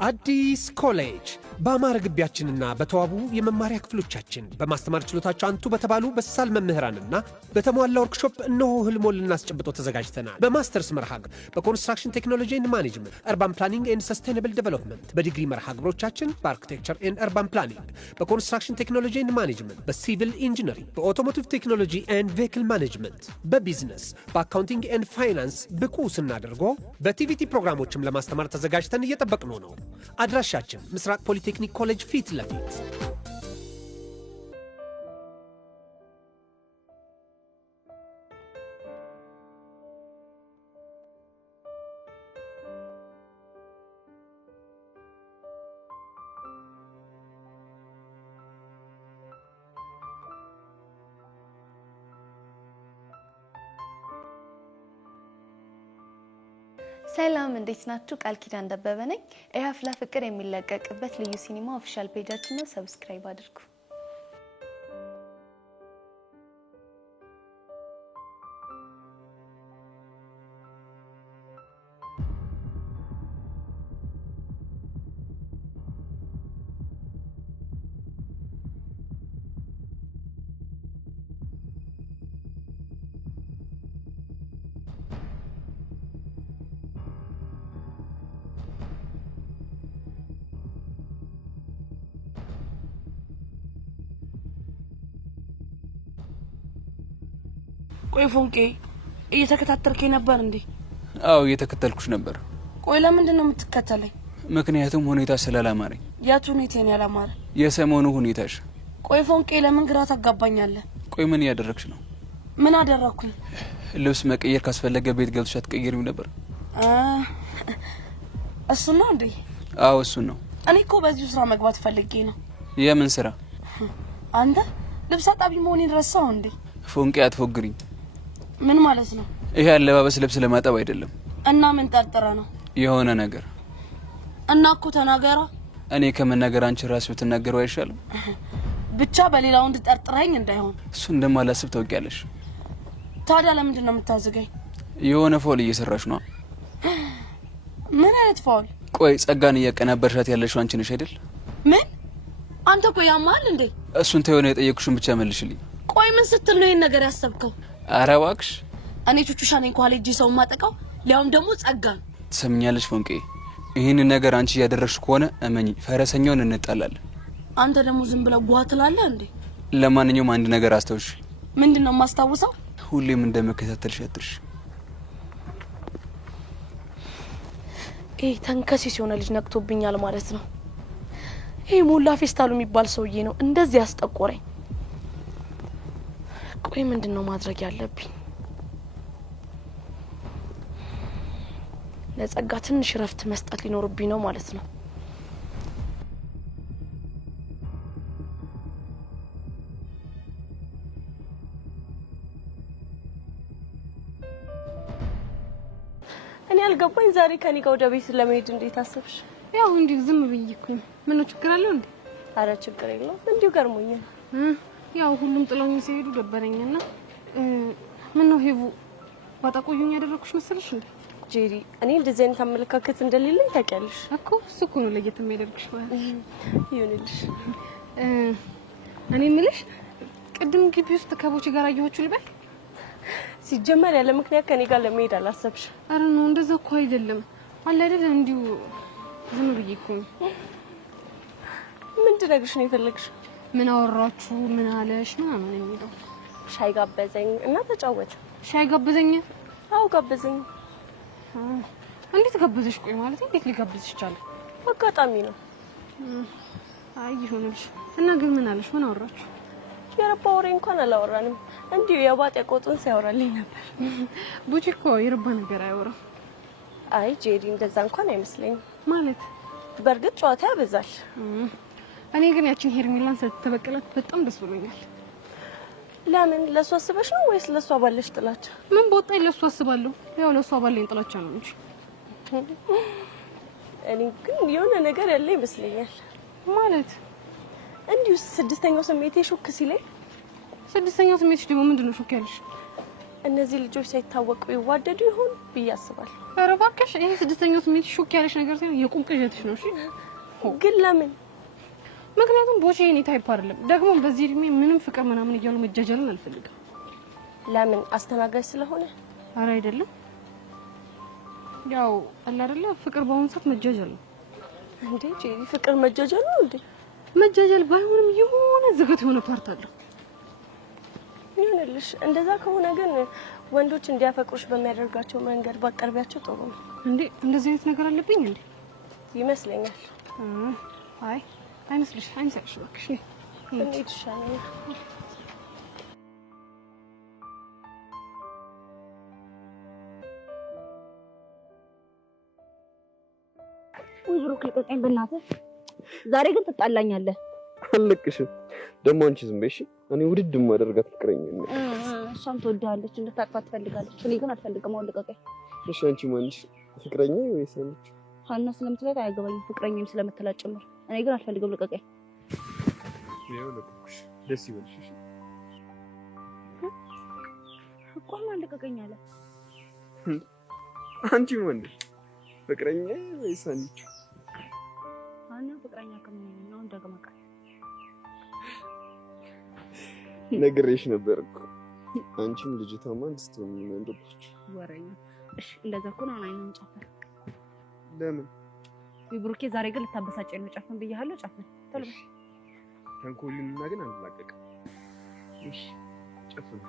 አዲስ ኮሌጅ በአማረ ግቢያችንና በተዋቡ የመማሪያ ክፍሎቻችን በማስተማር ችሎታቸው አንቱ በተባሉ በሳል መምህራንና በተሟላ ወርክሾፕ እነሆ ህልሞን ልናስጨብጦ ተዘጋጅተናል። በማስተርስ መርሃ ግብር በኮንስትራክሽን ቴክኖሎጂ ኤንድ ማኔጅመንት፣ አርባን ፕላኒንግ ኤንድ ሰስቴናብል ዴቨሎፕመንት፣ በዲግሪ መርሃ ግብሮቻችን በአርኪቴክቸር ኤንድ አርባን ፕላኒንግ፣ በኮንስትራክሽን ቴክኖሎጂ ኤንድ ማኔጅመንት፣ በሲቪል ኢንጂነሪንግ፣ በኦቶሞቲቭ ቴክኖሎጂ ኤንድ ቬሂክል ማኔጅመንት፣ በቢዝነስ፣ በአካውንቲንግ ኤንድ ፋይናንስ ብቁ ስናደርጎ በቲቪቲ ፕሮግራሞችም ለማስተማር ተዘጋጅተን እየጠበቅን ነው። አድራሻችን ምስራቅ ፖሊቴክኒክ ኮሌጅ ፊት ለፊት። ሰላም እንዴት ናችሁ? ቃል ኪዳን ደበበ ነኝ። የሀፍላ ፍቅር የሚለቀቅበት ልዩ ሲኒማ ኦፊሻል ፔጃችን ነው። ሰብስክራይብ አድርጉ። ቆይ ፎንቄ እየተከታተልከኝ ነበር እንዴ? አዎ እየተከታተልኩሽ ነበር። ቆይ ለምንድን ነው የምትከታተለኝ? ምክንያቱም ሁኔታ ስላላማረኝ። ያቱ ሁኔታን ያላማረ? የሰሞኑ ሁኔታሽ። ቆይ ፎንቄ ለምን ግራ ታጋባኛለህ? ቆይ ምን እያደረግሽ ነው? ምን አደረኩኝ? ልብስ መቀየር ካስፈለገ ቤት ገብተሽ አትቀይሪም ነበር? እሱ ነው እንዴ? አዎ እሱ ነው። እኔ እኮ በዚህ ስራ መግባት ፈልጌ ነው። የምን ስራ? አንተ ልብስ አጣቢ መሆኔን ረሳው እንዴ? ፎንቄ አትፎግሪኝ። ምን ማለት ነው? ይሄ አለባበስ ልብስ ለማጠብ አይደለም። እና ምን ጠርጥረ ነው? የሆነ ነገር። እና እኮ ተናገራ። እኔ ከመናገር አንቺ ራስሽ ብትናገረው አይሻልም? ብቻ በሌላው እንድጠርጥረኝ እንዳይሆን። እሱ እንደማላስብ ታውቂያለሽ። ታዲያ ለምንድን ነው የምታዝገኝ? የሆነ ፎል እየሰራሽ ነው። ምን አይነት ፎል? ቆይ ጸጋን እያቀናበርሻት ያለሽው አንቺ ነሽ አይደል? ምን? አንተ እኮ ያማል እንዴ? እሱን ተይው ነው የጠየቅኩሽን ብቻ መልሽልኝ። ቆይ ምን ስትል ነው ይሄን ነገር ያሰብከው? ኧረ እባክሽ። እኔ ቹቹሻ ነኝ ኳል እጂ ሰው ማጠቃው ሊያውም ደግሞ ጸጋን። ትሰምኛለሽ ፎንቄ? ይሄን ነገር አንቺ ያደረግሽ ከሆነ እመኚ ፈረሰኛውን እንጣላለን። አንተ ደግሞ ዝም ብለው ጓ ትላለህ እንዴ? ለማንኛውም አንድ ነገር አስተውሽ። ምንድነው የማስታውሰው? ሁሌም እንደመከታተልሽ አትርሽ። ተንከሲስ የሆነ ልጅ ነቅቶብኛል ማለት ነው። ይሄ ሞላ ፌስታሉ የሚባል ሰውዬ ነው እንደዚህ ያስጠቆረኝ። ቆይ ምንድነው ማድረግ ያለብኝ? ለጸጋ ትንሽ ረፍት መስጠት ሊኖርብኝ ነው ማለት ነው። እኔ አልገባኝ ዛሬ ከኔ ጋር ወደ ቤት ለመሄድ እንዴት አሰብሽ? ያው እንዲሁ ዝም ብዬኩኝ። ምነው ችግር አለው እንዴ? አረ ችግር የለውም እንዲሁ ገርሞኛል። ያው ሁሉም ጥለውኝ ሲሄዱ ደበረኝና ምነው ሄቡ ባጣቆዩኝ ያደረኩሽ መሰለሽ እንዴ? ጄሪ እኔ እንደዚህ አይነት አመለካከት እንደሌለኝ ታውቂያለሽ እኮ። እሱ እኮ ነው ለየት የሚያደርግሽ ማለት ይሁንልሽ። እኔ የምልሽ ቅድም ግቢ ውስጥ ከቦቼ ጋር አየኋችሁ ልበል? ሲጀመር ያለ ምክንያት ከኔ ጋር ለመሄድ አላሰብሽ? አረ ነው እንደዛ እኮ አይደለም አለ አይደል? እንዲሁ ዝም ብዬ እኮ ነው። ምን ትነግርሽ ነው የፈለግሽ? ምን አወራችሁ? ምን አለሽ? ምናምን የሚለው ሻይ ጋበዘኝ እና ተጫወተ። ሻይ ጋበዘኝ? አዎ ጋበዘኝ። እንዴት ጋበዘሽ? ቆይ ማለት እንዴት ሊጋብዝሽ ይችላል? አጋጣሚ ነው። አይ ይሁንልሽ። እና ግን ምን አለሽ? ምን አወራችሁ? የረባ ወሬ እንኳን አላወራንም። እንዲሁ የባጤ ቆጡን ሲያወራልኝ ነበር። ቡጪ እኮ የረባ ነገር አያወራም። አይ ጄሪ እንደዛ እንኳን አይመስለኝም። ማለት በእርግጥ ጨዋታ ያበዛል። እኔ ግን ያቺን ሄርሜላን ስለተበቀላት በጣም ደስ ብሎኛል። ለምን? ለሷ አስበሽ ነው ወይስ ለሷ ባለሽ ጥላቻ? ምን ቦጣኝ ለሷ አስባለሁ። ያው ለሷ ባለኝ ጥላቻ ነው እንጂ። እኔ ግን የሆነ ነገር ያለ ይመስለኛል። ማለት እንዲሁ ስድስተኛው ስሜቴ ሹክ ሲለኝ። ስድስተኛው ስሜትሽ ደግሞ ምንድነው ሹክ ያለሽ? እነዚህ ልጆች ሳይታወቁ ይዋደዱ ይሆን ብዬ አስባለሁ። ኧረ እባክሽ ይሄ ስድስተኛው ስሜት ሾክ ያለሽ ነገር ሳይሆን የቁም ቅዠትሽ ነው። እሺ ግን ለምን? ምክንያቱም ቦቼ የኔ ታይፕ አይደለም። ደግሞ በዚህ እድሜ ምንም ፍቅር ምናምን እያሉ መጃጃልን አልፈልግም። ለምን? አስተናጋጅ ስለሆነ? ኧረ አይደለም። ያው አለ አይደለ ፍቅር በአሁኑ ሰዓት መጃጃል ነው። እንዴ ፍቅር መጃጃል ነው እንዴ? መጃጃል ባይሆንም የሆነ ዝገት የሆነ ፓርት አለው። ይሁንልሽ። እንደዛ ከሆነ ግን ወንዶች እንዲያፈቅሩሽ በሚያደርጋቸው መንገድ ባቀርቢያቸው ጥሩ ነው። እንዴ እንደዚህ አይነት ነገር አለብኝ እንዴ? ይመስለኛል። አይ አይመስልሽ? አይመስልሽ? እባክሽ እንዴት ይሻላል? ወይ ብሩክ ልቀቀኝ በእናትህ። ዛሬ ግን ትጣላኛለህ። አልለቅሽም። ደግሞ አንቺ ዝም በይ እሺ። እኔ ውድድ ማደርጋት ፍቅረኛ ነኝ። እሷም ትወድሃለች፣ እንድታቅፋት ትፈልጋለች። እኔ ግን አልፈልግም። አሁን ልቀቀኝ። እሺ አንቺ ማንሽ? ፍቅረኛ ወይስ አንቺ? ሀና ስለምትላት አያገባኝም፣ ፍቅረኛም ስለምትላት ጭምር። እኔ ግን አልፈልግም። ልቀቀኝ። ያው ለቁሽ ደስ ይበልሽ። እሺ እኮ ማን ልቀቀኝ አለ? አንቺ ማን? ፍቅረኛ ወይስ አንቺ? ሀና ፍቅረኛ ከምን ነው እንደገመቀ ነግሬሽ ነበር እኮ አንቺም ልጅቷማ እንድትሆን እንደብሽ ወሬኛ። እሺ እንደዛ ከሆነ አይነን ጨፈር። ለምን? ብሩኬ ዛሬ ግን ልታበሳጨኝ ነው። ጨፈን ብያለሁ። ጨፈን ተልበ ተንኮልና ግን አንላቀቅም። እሺ ጨፈን።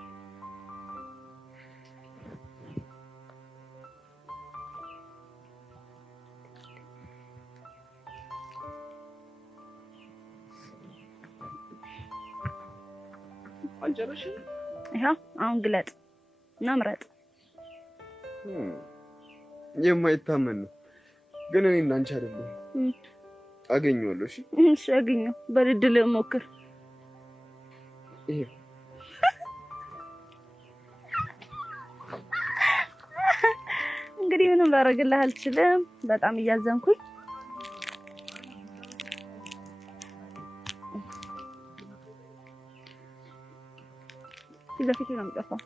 አንጨረሽ? ይሄ አሁን ግለጥ እና ምረጥ። የማይታመን ነው ግን እኔ እና አንቺ አይደለም አገኘዋለሁ። እሺ እሺ አገኘው። በድል ሞክር። ይሄ እንግዲህ ምንም ላደርግልህ አልችልም። በጣም እያዘንኩኝ ለፊት ነው የምጠፋው።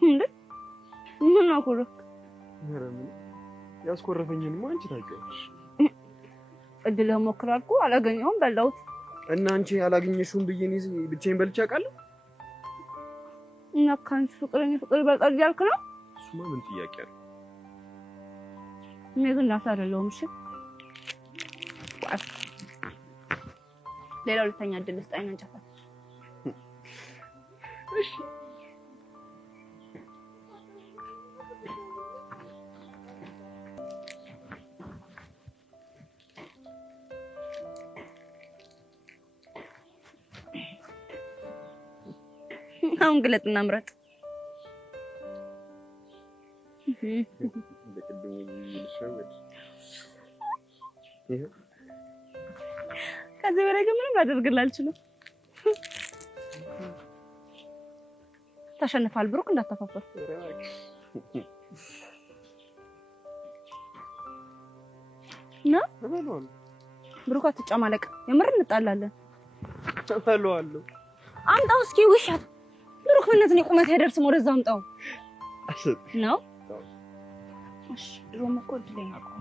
እንዴ ምን ነው ኩሩ? ምንም ያስኮረፈኝንማ አንቺ ታውቂያለሽ። እድል ሞክር አልኩ፣ አላገኘሁም፣ በላሁት። እና አንቺ ያላገኘሽውን ብዬ እኔ ብቻዬን በልቼ አውቃለሁ። እና ካንቺ ፍቅር ይበልጣል እያልክ ነው? እሱማ ምን ጥያቄ አለ? እኔ ግን እናት አይደለሁም። እሺ ሌላ ሁለተኛ እድል ስጠኝ ነው ጨፈር። እሺ አሁን ግለጥና ምረጥ። ለቅድሙ ይልሻወድ ይሄ ከዚህ በላይ ግን ምንም አደርግልህ አልችልም። ተሸንፋል ብሩክ፣ እንዳታፋፈር ና ብሩክ፣ አትጨማለቅ። የምር እንጣላለን። ተፈለዋለሁ። አምጣው እስኪ ውሻት ብሩክ፣ ምንነት ነው ቁመት አይደርስም። ወደዛ አምጣው ነው። እሺ ድሮም እኮ ድለኝ አውቀው።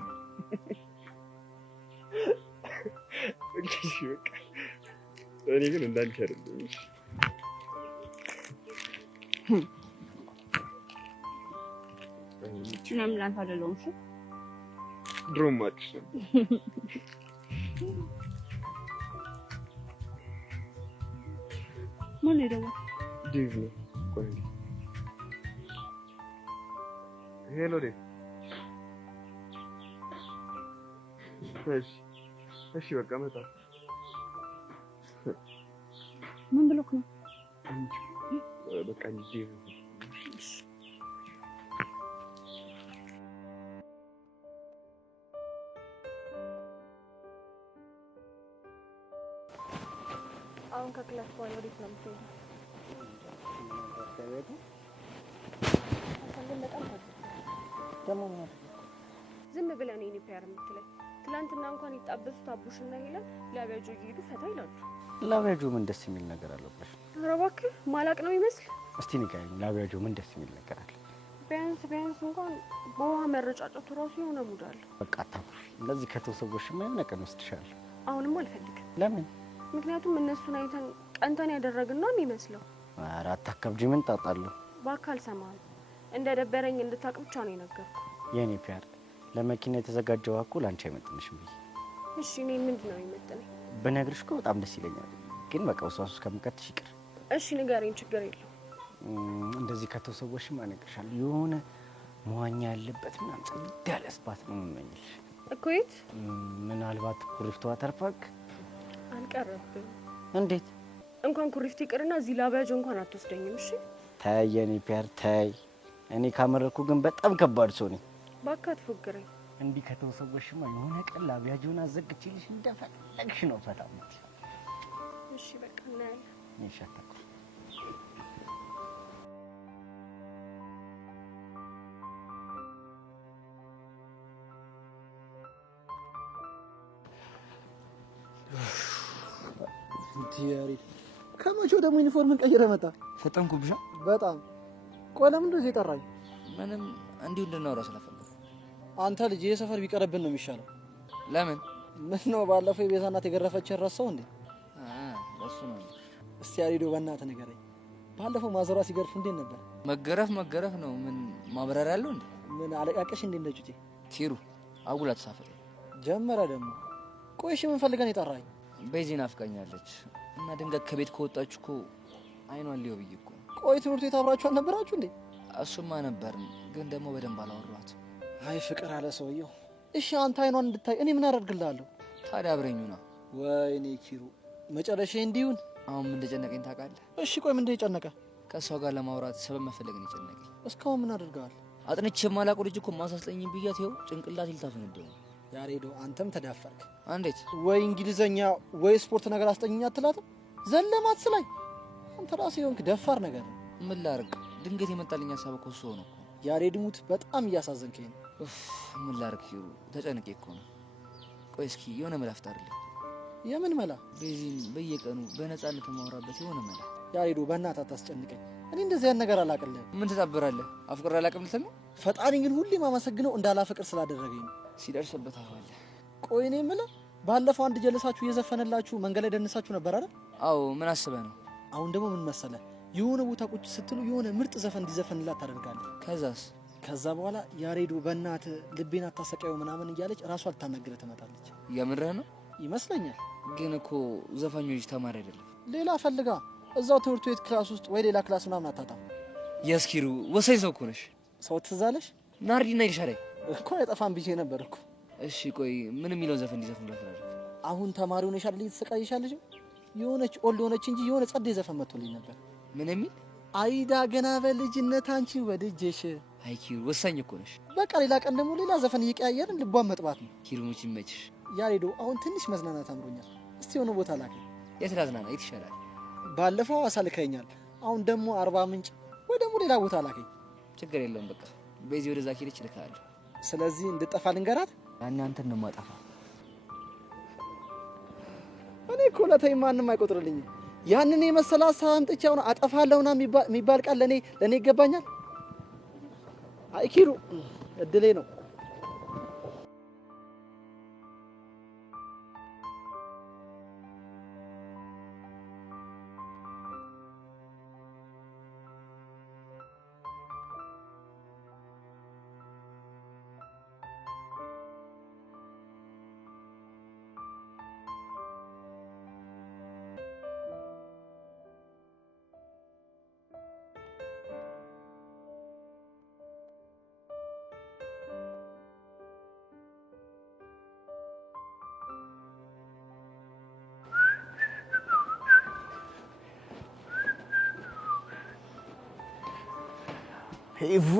እሺ በቃ እኔ ግን እንዳንቺ አይደለም። እሺ ምንም ላንተ አይደለም። እሺ ድሮም አጥሽ ነው። ማን ነው? ዴቭ ነው። ቆይ ሄሎ ዴቭ። እሺ በቃ መጣ። ምን ብሎክ ነው? በቃ ዴቭ አሁን ከክላስ በኋላ ወዴት ነው የምትሄጂው? ዝም ብለህ ነው ዩኒፔር የምትለኝ? ትላንትና እንኳን ይጣበሱት አቡሽና ሄለን ላቢያጆ እየሄዱ ፈታ ይላሉ። ላቢያጆ ምን ደስ የሚል ነገር አለው ብለሽ? ኧረ እባክህ ማላቅ ነው ይመስል። እስቲ ንገሪኝ፣ ላቢያጆ ምን ደስ የሚል ነገር አለ? ቢያንስ እንኳን በውሃ መረጫጨቱ ራሱ የሆነ ሙድ አለው። በቃ አታኩሪ። እንደዚህ ከተሰወሽማ የሆነ ቀን ወስድሻለሁ። አሁንም አልፈልግም። ለምን? ምክንያቱም እነሱን አይተን ቀንተን ያደረግን ነው የሚመስለው። ኧረ አታከብጂ፣ ምን ጣጣለሁ? በአካል ሰማኸኝ። እንደ ደበረኝ እንድታቅ ብቻ ነው የነገርኩህ። የኔ ፒያር፣ ለመኪና የተዘጋጀው እኮ ላንቺ አይመጥንሽም ብዬ። እሺ እኔ ምንድን ነው የሚመጥነኝ? ብነግርሽ እኮ በጣም ደስ ይለኛል፣ ግን በቃ ውስዋስ ከምከትሽ ይቅር። እሺ ንገረኝ፣ ችግር የለው። እንደዚህ ከተሰወሽማ እነግርሻለሁ፣ የሆነ መዋኛ ያለበት ምናምን ጽድ ያለ ስፓት ነው የምመኝልሽ እኮ። የት? ምናልባት ኩሪፍቱ ዋተር ፓርክ። አልቀረብም። እንዴት? እንኳን ኩሪፍቱ ይቅርና እዚህ ላቢያጆ እንኳን አትወስደኝም። እሺ ተይ የኔ ፒያር ተይ። እኔ ካመረኩ ግን በጣም ከባድ ሰው ነኝ። እባክህ አትፎግረኝ። እንዲህ ከተሰወሽማ የሆነ ቀን ላቢያጆን አዘግቼልሽ እንደፈለግሽ ነው ፈታ የምትይው። እሺ በቃ እናያለን። ይሻታል። ቲያሪ ከመቼው ደግሞ ዩኒፎርምን ቀይረህ መጣ? ፈጠንኩብሻ በጣም። ቆይ ለምን እንደዚህ የጠራኝ? ምንም እንዲሁ እንድናወራ ስለፈለኩ። አንተ ልጅ የሰፈር ቢቀርብን ነው የሚሻለው። ለምን? ምን ነው ባለፈው የቤዛ እናት የገረፈችን ረሳው እንዴ? እሱ ነው። እስቲ ያሬዶ በእናትህ ንገረኝ፣ ባለፈው ማዘሯ ሲገርፍ እንዴት ነበር? መገረፍ ነው። ምን ማብራሪያ ያለው እንዴ? ምን አለቃቀሽ እንዴ እንደ ጩጬ? ኪሩ አጉላ ተሳፈረ ጀመረ ደግሞ። ቆይ እሺ ምን ፈልገን የጠራኝ? ቤዚን አፍቃኛለች እና ድንገት ከቤት ከወጣች እኮ አይኗን ሊው ብዬ እኮ። ቆይ ትምህርት ቤት አብራችሁ አልነበራችሁ እንዴ? እሱማ ነበርን፣ ግን ደግሞ በደንብ አላወራኋት። አይ ፍቅር አለ ሰውየው። እሺ አንተ አይኗን እንድታይ እኔ ምን አደርግልሃለሁ? ታዲያ አብረኙና። ወይኔ ኪሩ መጨረሻ እንዲሁን። አሁን ምን እንደጨነቀኝ ታውቃለህ? እሺ ቆይ ምን እንደጨነቀ? ከሷ ጋር ለማውራት ሰበብ መፈለግን የጨነቀኝ። እስካሁን ምን አድርገሃል? አጥንቼ የማላውቀው ልጅ እኮ ማሳስለኝ ብያት ይኸው ጭንቅላት ይልታፈነደው። ያሬዶ አንተም ተዳፈርክ። እንዴት? ወይ እንግሊዘኛ ወይ ስፖርት ነገር አስጠኝኛ አትላትም? ዘለማት ስላይ አንተ ራስህ የሆንክ ደፋር ነገር ነው። ምን ላድርግ? ድንገት የመጣልኝ ሀሳብ እኮ እሱ ሆነ እኮ። ያሬድ ሙት በጣም እያሳዘንከኝ ነው። ምን ላድርግ ኪሩ፣ ተጨንቄ እኮ ነው። ቆይ እስኪ የሆነ መላ ፍጠርልኝ። የምን መላ? ቤዚን በየቀኑ በነፃነት የማወራበት የሆነ መላ። ያሬዶ በእናትህ አታስጨንቀኝ። እኔ እንደዚህ ያን ነገር አላቅልህም። ምን ትጠብራለህ? አፍቅሬ አላቅም ልትል ነው? ፈጣሪ ግን ሁሌም አመሰግነው እንዳላፈቅር ስላደረገኝ ነው። ሲደርስበት አዋለ። ቆይ እኔ የምልህ ባለፈው አንድ ጀለሳችሁ እየዘፈነላችሁ መንገድ ላይ ደንሳችሁ ነበር አይደል? አዎ። ምን አስበህ ነው? አሁን ደግሞ ምን መሰለህ፣ የሆነ ቦታ ቁጭ ስትሉ የሆነ ምርጥ ዘፈን እንዲዘፈንላት ታደርጋለህ። ከዛስ? ከዛ በኋላ ያሬዶ በእናትህ ልቤን አታሰቃየው ምናምን እያለች ራሷ ልታናግረህ ትመጣለች። የምርህ ነው? ይመስለኛል። ግን እኮ ዘፋኞች ተማሪ አይደለም። ሌላ ፈልጋ እዛው ትምህርት ቤት ክላስ ውስጥ ወይ ሌላ ክላስ ምናምን አታጣም። የስኪሩ ወሳኝ ሰው እኮ ነሽ። ሰው ትዝ አለሽ? ናርዲና ይልሻለኝ እኮ አይጠፋም ብዬ ነበር እኮ። እሺ ቆይ ምን የሚለውን ዘፈን እንዲዘፍንላት ነው? አሁን ተማሪ ሆነሽ አይደል እየተሰቃየሻለሽ? የሆነች ኦልድ ሆነች እንጂ የሆነ ጸዴ ዘፈን መጥቶልኝ ነበር። ምን የሚል? አይዳ ገና በልጅነት አንቺ ወድጄሽ። አይ ኪሩ ወሳኝ እኮ ነሽ። በቃ ሌላ ቀን ደግሞ ሌላ ዘፈን እየቀያየርን ልቧን መጥባት ነው። ኪሩ ሙች ይመችሽ። ያሬዶ አሁን ትንሽ መዝናናት አምሮኛል። እስቲ የሆነ ቦታ ላከኝ። የት ላዝናና? የት ይሻላል? ባለፈው አሳልከኛል። አሁን ደግሞ አርባ ምንጭ ወይ ደግሞ ሌላ ቦታ ላከኝ። ችግር የለውም በቃ ቤዚ ወደዛ ኪልች ልካለሁ። ስለዚህ እንድጠፋ ልንገራት። ያኔ አንተን ነው የማጠፋ። እኔ እኮ ለተይ ማንም አይቆጥርልኝም። ያንን የመሰለ ሀሳብ አምጥቼ አሁን አጠፋለሁና የሚባል ቃል ለኔ ይገባኛል? አይ ኪሩ እድሌ ነው። ሄቡ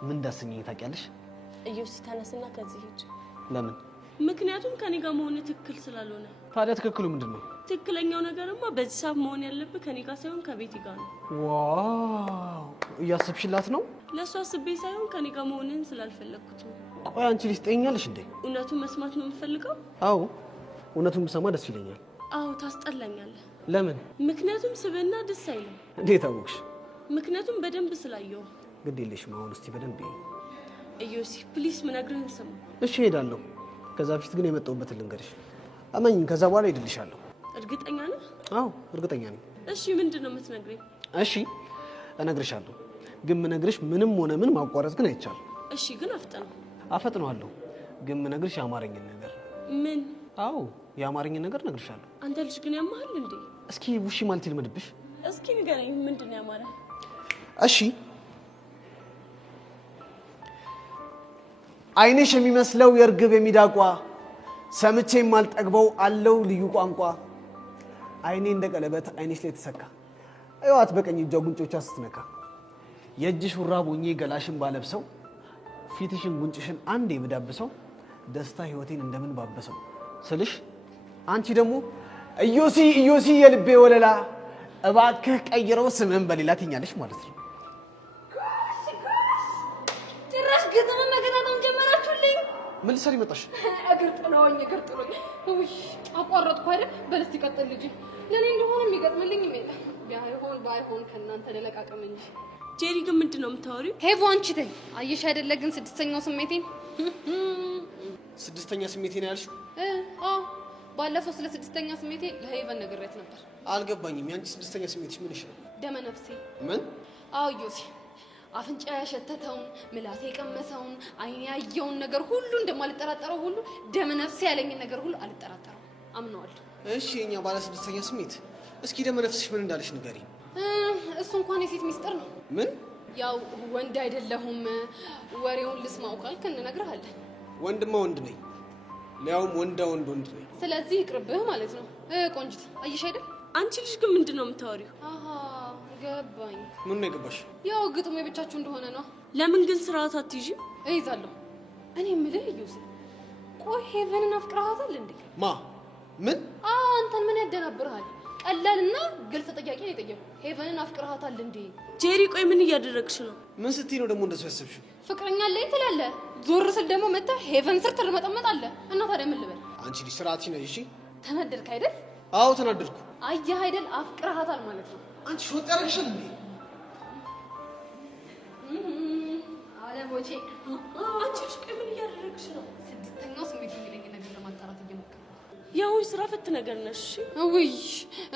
ምን እንዳሰኘኝ ታውቂያለሽ? እዩስ ተነስና ከዚህ ሂጅ። ለምን? ምክንያቱም ከኔ ጋር መሆን ትክክል ስላልሆነ። ታዲያ ትክክሉ ምንድን ነው? ትክክለኛው ነገርማ በዚህ ሰዓት መሆን ያለብህ ከኔ ጋር ሳይሆን ከቤቲ ጋር ነው። ዋው እያሰብሽላት ነው? ለእሷ አስቤ ሳይሆን ከኔ ጋር መሆንን ስላልፈለግኩት ነው። ቆይ አንቺ ልጅ ትጠይኛለሽ እንዴ? እውነቱን መስማት ነው የምፈልገው? አዎ እውነቱን ብሰማ ደስ ይለኛል። አዎ ታስጠላኛለህ። ለምን? ምክንያቱም ስብዕና ደስ አይልም። እንዴት አወቅሽ? ምክንያቱም በደንብ ስላየው። ግድ የለሽም አሁን እስቲ በደንብ ይይ። እዮሲ ፕሊስ ምነግርህን ስማ። እሺ እሄዳለሁ። ከዛ በፊት ግን የመጣሁበትን ልንገርሽ። አመኝ ከዛ በኋላ ሄድልሻለሁ። እርግጠኛ ነህ? አዎ እርግጠኛ ነኝ። እሺ ምንድን ነው የምትነግረኝ? እሺ እነግርሻለሁ። ግን ምነግርሽ ምንም ሆነ ምን ማቋረጥ ግን አይቻልም። እሺ ግን አፍጥነው። አፈጥነዋለሁ። ግን ምነግርሽ የአማርኝን ነገር። ምን? አዎ የአማርኝን ነገር እነግርሻለሁ። አንተ ልጅ ግን ያማሃል እንዴ? እስኪ ውሺ ማለት ይልመድብሽ። እስኪ ንገረኝ ምንድን ነው ያማረ? እሺ አይንሽ የሚመስለው የእርግብ የሚዳቋ ሰምቼ የማልጠግበው አለው ልዩ ቋንቋ አይኔ እንደ ቀለበት አይንሽ ላይ ተሰካ አይዋት በቀኝ እጇ ጉንጮቿ ስትነካ የእጅሽ ሹራብ ሆኜ ገላሽን ባለብሰው ፊትሽን ጉንጭሽን አንዴ ብዳብሰው ደስታ ህይወቴን እንደምን ባበሰው ስልሽ አንቺ ደግሞ እዮሲ እዮሲ የልቤ ወለላ እባክህ ቀይረው ስምን በሌላ ትኛለሽ ማለት ነው። ጭራሽ ግጥም መገጣጠም ጀመራችሁልኝ። ምን ልትሰሪ መጣሽ? እግር ጥሎኝ። ውይ አቋረጥኩ አይደል? በል እስቲ ቀጥል ልጅ። ለኔ እንደሆነ የሚገጥምልኝ የለም። ባይሆን ከእናንተ ለለቃቀም እንጂ። ጄሪ ግን ምንድን ነው የምታወሪው? ሄቮ አንቺ ተይ። አየሽ አይደለ ግን ስድስተኛው ስሜቴን ስድስተኛ ስሜቴን ያልሽው? አዎ ባለፈው ስለ ስድስተኛ ስሜቴ ለሄቨን ነግሬያት ነበር። አልገባኝም። ያንቺ ስድስተኛ ስሜትሽ ምንሽ ነው? ደመ ነፍሴ። ምን? አዎ ዮሲ አፍንጫ ያሸተተውን ምላሴ የቀመሰውን አይኔ ያየውን ነገር ሁሉ እንደማልጠራጠረው ሁሉ ደመ ነፍሴ ያለኝን ነገር ሁሉ አልጠራጠረው አምነዋለሁ። እሺ የኛ ባለ ስድስተኛ ስሜት እስኪ ደመ ነፍስሽ ምን እንዳለሽ ንገሪ። እሱ እንኳን የሴት ሚስጥር ነው። ምን? ያው ወንድ አይደለሁም ወሬውን ልስማው ካልክ እንነግርሃለን። ወንድማ ወንድ ነኝ፣ ሊያውም ወንድ ነኝ። ስለዚህ ይቅርብህ ማለት ነው። ቆንጅት አየሽ አይደል? አንቺ ልጅ ግን ምንድን ነው የምታወሪው? አሃ ገባኝ። ምን ነው የገባሽ? ያው ግጥሙ የብቻችሁ እንደሆነ ነው። ለምን ግን ስርዓት አትይዥም? እይዛለሁ። እኔ የምልህ ዩሲ፣ ቆይ ሄቨንን አፍቅረሃታል እንዴ? ማ? ምን? አንተን ምን ያደናብርሃል? ቀላልና ግልጽ ጥያቄ ነው የጠየቁ። ሄቨንን አፍቅረሃታል እንዴ? ጄሪ ቆይ ምን እያደረግሽ ነው? ምን ስትይ ነው ደግሞ እንደሱ ያሰብሽው? ፍቅረኛ አለኝ ትላለህ፣ ዞር ስል ደግሞ መጥተህ ሄቨን ስር ትርመጠመጣለህ። እና ታዲያ ምን ልበል? አንቺ ልጅ ስርዓት ነሽ። እሺ ተናደድክ አይደል? አዎ ተናደድኩ። አየህ አይደል? አፍቅረሃታል ማለት ነው። አንቺ ሾጥ ያደረግሽል እንዴ? አለቦቼ አንቺ ልጅ ቆይ ምን እያደረግሽ ነው? ስድስተኛው ስሜት የሚለኝ ነገር ለማጣራት እየሞከርኩ። ያው ስራ ፈት ነገር ነሽ። ውይ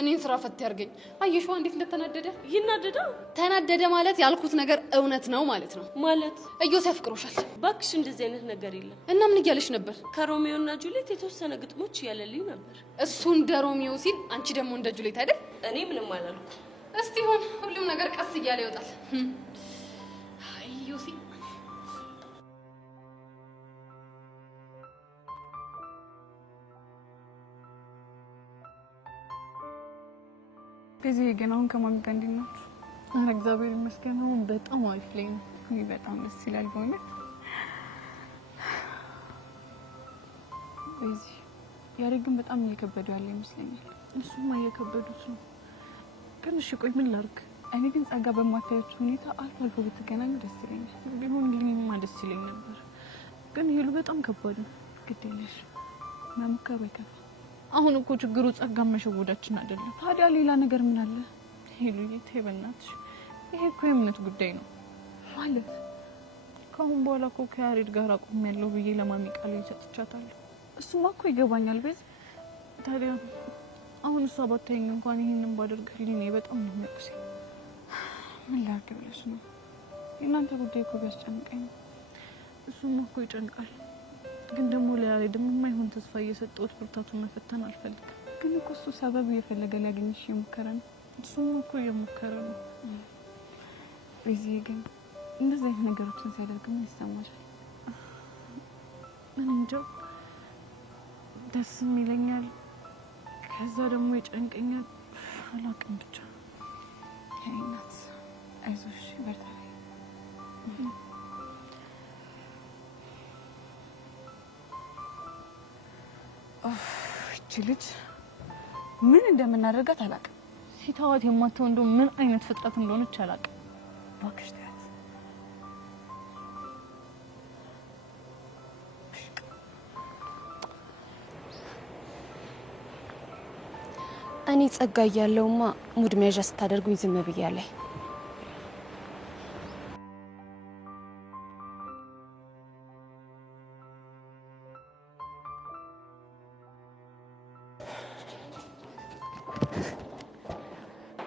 እኔን ስራ ፈት ያርገኝ። አየሽዋ እንዴት እንደተናደደ። ይናደዳ? ተናደደ ማለት ያልኩት ነገር እውነት ነው ማለት ነው። ማለት እዮስ ያፍቅሮሻል። ባክሽ እንደዚህ አይነት ነገር የለም። እና ምን እያለሽ ነበር? ከሮሚዮ እና ጁሊየት የተወሰነ ግጥሞች እያለልኝ ነበር። እሱ እንደ ሮሚዮ ሲል፣ አንቺ ደግሞ እንደ ጁሊየት አይደል? እኔ ምንም አላልኩ። እስቲ ይሁን፣ ሁሉም ነገር ቀስ እያለ ይወጣል። አይ ዮሲ በዚህ ግን አሁን ከማሚ ጋር እንዴት ናችሁ? ኧረ እግዚአብሔር ይመስገን አሁን በጣም አሪፍ ላይ ነው። በጣም ደስ ይላል በእውነት። በዚህ ያሬ ግን በጣም እየከበደው ያለ ይመስለኛል። እሱማ እየከበዱት ነው። ግን እሺ ቆይ ምን ላድርግ? እኔ ግን ጸጋ በማታያችሁ ሁኔታ አልፎ አልፎ ብትገናኙ ደስ ይለኛል። ቢሆን ልኝማ ደስ ይለኝ ነበር። ግን ሄሉ በጣም ከባድ ነው። ግድ የለሽ መሞከሩ አይከፋም። አሁን እኮ ችግሩ ጸጋ መሸወዳችን አይደለም። ታዲያ ሌላ ነገር ምን አለ? ሄሉዬ ተይ በእናትሽ፣ ይሄ እኮ የእምነት ጉዳይ ነው ማለት። ከአሁን በኋላ እኮ ከያሬድ ጋር አቁሜያለሁ ብዬ ለማሚ ቃል ሰጥቻታለሁ። እሱማ እኮ ይገባኛል። በዚህ ታዲያ አሁን እሷ ባታየኝ እንኳን ይሄንን ባደርግልኝ በጣም ነው የሚያቅሰኝ። ምን ላድርግ ብለሽ ነው? የእናንተ ጉዳይ እኮ ቢያስጨንቀኝ ነው። እሱም እኮ ይጨንቃል። ግን ደግሞ ለያሬድ የማይሆን ተስፋ እየሰጠሁት ብርታቱን መፈተን አልፈልግም። ግን እኮ እሱ ሰበብ እየፈለገ ሊያገኝሽ እየሞከረ ነው። እሱም እኮ እየሞከረ ነው። በዚህ ግን እንደዚህ አይነት ነገሮችን ሲያደርግ ምን ይሰማሻል? ምን እንጃ፣ ደስም ይለኛል፣ ከዛ ደግሞ ይጨንቀኛል። አላውቅም ብቻ። የኔ እናት አይዞሽ፣ በርታ። እቺ ልጅ ምን እንደምናደርጋት አላውቅም። ሲታዋት የማትተው እንደው ምን አይነት ፍጥረት እንደሆነች አላውቅም። እባክሽ ተያት። እኔ ጸጋ እያለሁማ ሙድ መያዣ ስታደርጉኝ ዝም ብያለሁ።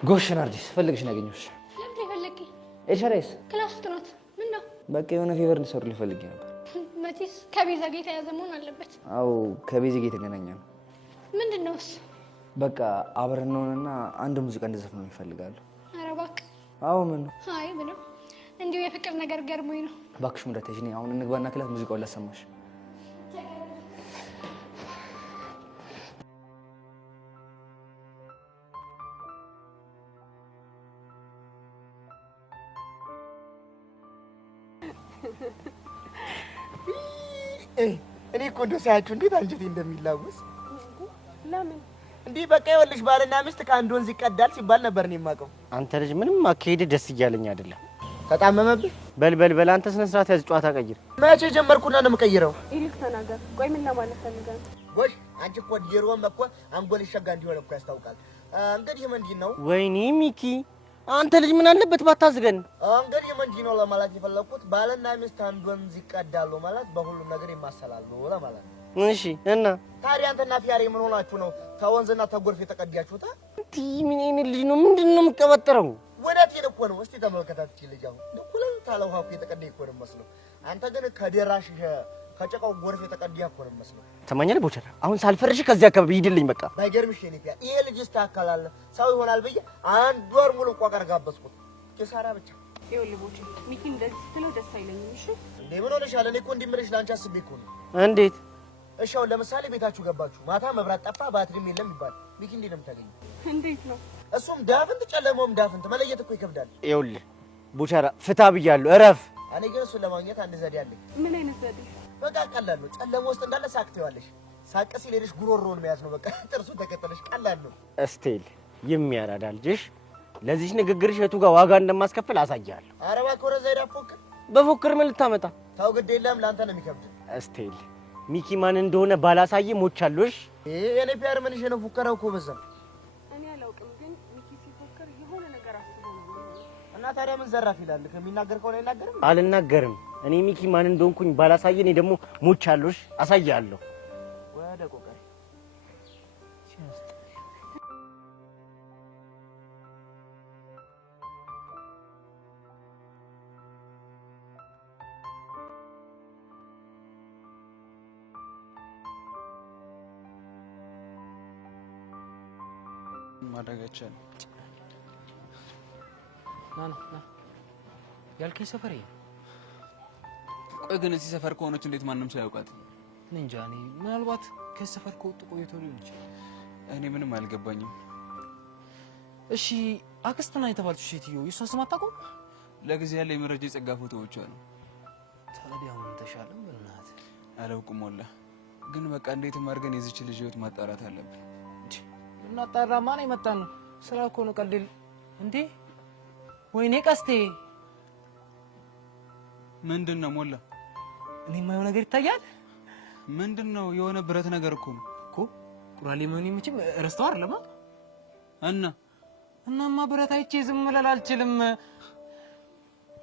ጎሽ ናርዲስ ፈልግሽ ነው ያገኘሁሽ። ለምን ይፈልግ? ኤልሻዳይስ ክላስ ውስጥ ናት። ምን ነው? በቃ የሆነ ፌቨር እንድሰሩ ልፈልግ ነበር። መቼስ ከቤዛ ጋር የተያዘ መሆን አለበት። አዎ ከቤዛ ጋር የተገናኘ ነው። ምንድን ነው እሱ? በቃ አብረን እንሆንና አንድ ሙዚቃ እንድዘፍን ነው ይፈልጋሉ። ኧረ እባክህ። አዎ ምን ነው? አይ ምንም እንዲሁ የፍቅር ነገር ገርሞኝ ነው። እባክሽ ሙዳተሽ ነኝ። አሁን እንግባና ክላስ ሙዚቃውን ላሰማሽ። እኔ እኮ እንደው ሳያችሁ እንዴት አንጀቴ እንደሚላወስ። ለምን እንዲህ በቃ ይኸውልሽ ባልና ሚስት ከአንድ ወንዝ ይቀዳል ሲባል ነበር እኔ የማውቀው። አንተ ልጅ ምንም አካሄድ ደስ እያለኝ አይደለም። ተጣመመብህ? በል አንተ ስነ ስርዓት ያዝ፣ ጨዋታ ቀይር። መቼ ጀመርኩና ነው የምቀይረው? ይልቅ ተናገር። ቆይ ምን ለማለት ፈልገህ ነው? ጎሽ አንቺ እኮ ዲሮም እኮ አንጎል ይሸጋ እንዲሆን እኮ ያስታውቃል። እንግዲህ ምንድን ነው? ወይኔ ሚኪ አንተ ልጅ ምን አለበት ባታዝገን። እንግዲህ ምንድን ነው ለማለት የፈለኩት ባልና ሚስት አንድ ወንዝ ይቀዳሉ ማለት በሁሉም ነገር ይማሰላሉ ለማለት ነው። እሺ እና ታዲያ አንተና ፊያሬ ምን ሆናችሁ ነው ተወንዝና ተጎርፍ የተቀዳችሁት? እንዴ ምን አይነት ልጅ ነው? ምንድነው የምትቀበጥረው? ወዳቴን እኮ ነው። እስቲ ተመልከታት እቺ ልጅ አሁን ድኩልን ታለው ሀኩ የተቀዳ እኮ ነው መስለው። አንተ ግን ከደራሽ ከጨቃው ጎርፍ የተቀዳ እኮ ነው መስለው። ተማኛለ ቦቸራ አሁን ሳልፈርሽ ከዚህ አካባቢ ሂድልኝ በቃ። ባይገርምሽ የኔ ፊያ ይሄ ልጅ ይስተካከላል ሰው ይሆናል ብዬ አንድ ወር ሙሉ ቋቀር ጋበዝኩት። ኪሳራ ብቻ። ይኸውልህ ቦቼ ሚኪ እንደዚህ ስትለው ደስ አይለኝም። እሺ እንዴ ምን ሆነሻል? እኔ እኮ እንዲምልሽ ላንቺ አስቤ እኮ ነው። እንዴት? እሺ አሁን ለምሳሌ ቤታችሁ ገባችሁ፣ ማታ መብራት ጠፋ፣ ባትሪም የለም ይባል ሚኪ እንዴት ነው የምታገኘው? እንዴት ነው? እሱም ዳፍንት ጨለማውም ዳፍንት መለየት እኮ ይከብዳል። ይኸውልህ ቦቸራ ፍታ ብያለሁ፣ እረፍ። እኔ ግን እሱን ለማግኘት አንድ ዘዴ አለኝ። ምን አይነት ዘዴ? በቃ ቀላል ነው። ጨለማ ውስጥ እንዳለ ሳቅ ትይዋለሽ። ሳቅ ሲል ሄደሽ ጉሮሮውን መያዝ ነው። በቃ ጥርሱን ተከተለሽ ቀላል ነው። እስቴል የሚያራዳ ልጅሽ ለዚህ ንግግርሽ የቱ ጋር ዋጋ እንደማስከፍል አሳያለሁ። ኧረ እባክህ ወረዛ ሄዳ ፎክር። በፎክር ምን ልታመጣ? ታው ግድ የለም ለአንተ ነው የሚከብድ። እስቴል ሚኪ ማን እንደሆነ ባላሳየ ሞቻለሽ። የኔ ፒያር ምን ነው ፉከራው እኮ በዛ። እኔ አላውቅም፣ ግን ሚኪ ሲፎክር የሆነ ነገር አስቦ ነው። እና ታዲያ ምን ዘራፍ ይላል? ከሚናገር ከሆነ አይናገርም። አልናገርም። እኔ ሚኪ ማን እንደሆንኩኝ ባላሳየ እኔ ደግሞ ሞቻለሽ፣ አሳያለሁ። ወደ ቆቀር ማድረጋችን ና ያልከኝ ሰፈር ይሄ። ቆይ ግን እዚህ ሰፈር ከሆነች እንዴት ማንም ሰው ያውቃት? እንጃ እኔ ምናልባት ከዚህ ሰፈር ከወጡ ቆይቶ ሊሆን ይችላል። እኔ ምንም አልገባኝም። እሺ አክስትና የተባለችው ሴትዮ የሷ ስም አታውቀውም? ለጊዜ ያለ የመረጃ የጸጋ ፎቶዎቿ ነው። ታዲያ አሁን ተሻለም በእናት አላውቅም ወላ። ግን በቃ እንዴትም አድርገን የዚች ልጅ ህይወት ማጣራት አለብን። እናጣራማ ነው የመጣን ነው። ስራ እኮ ነው ቀልድ እንዴ? ወይኔ ቀስቴ ምንድነው ሞላ? እኔ የማየው ነገር ይታያል። ምንድነው? የሆነ ብረት ነገር እኮ ነው እኮ ቁራሌ ምን ይምችም ረስተው አይደለም እናማ ብረት አይቼ ዝም ልል አልችልም።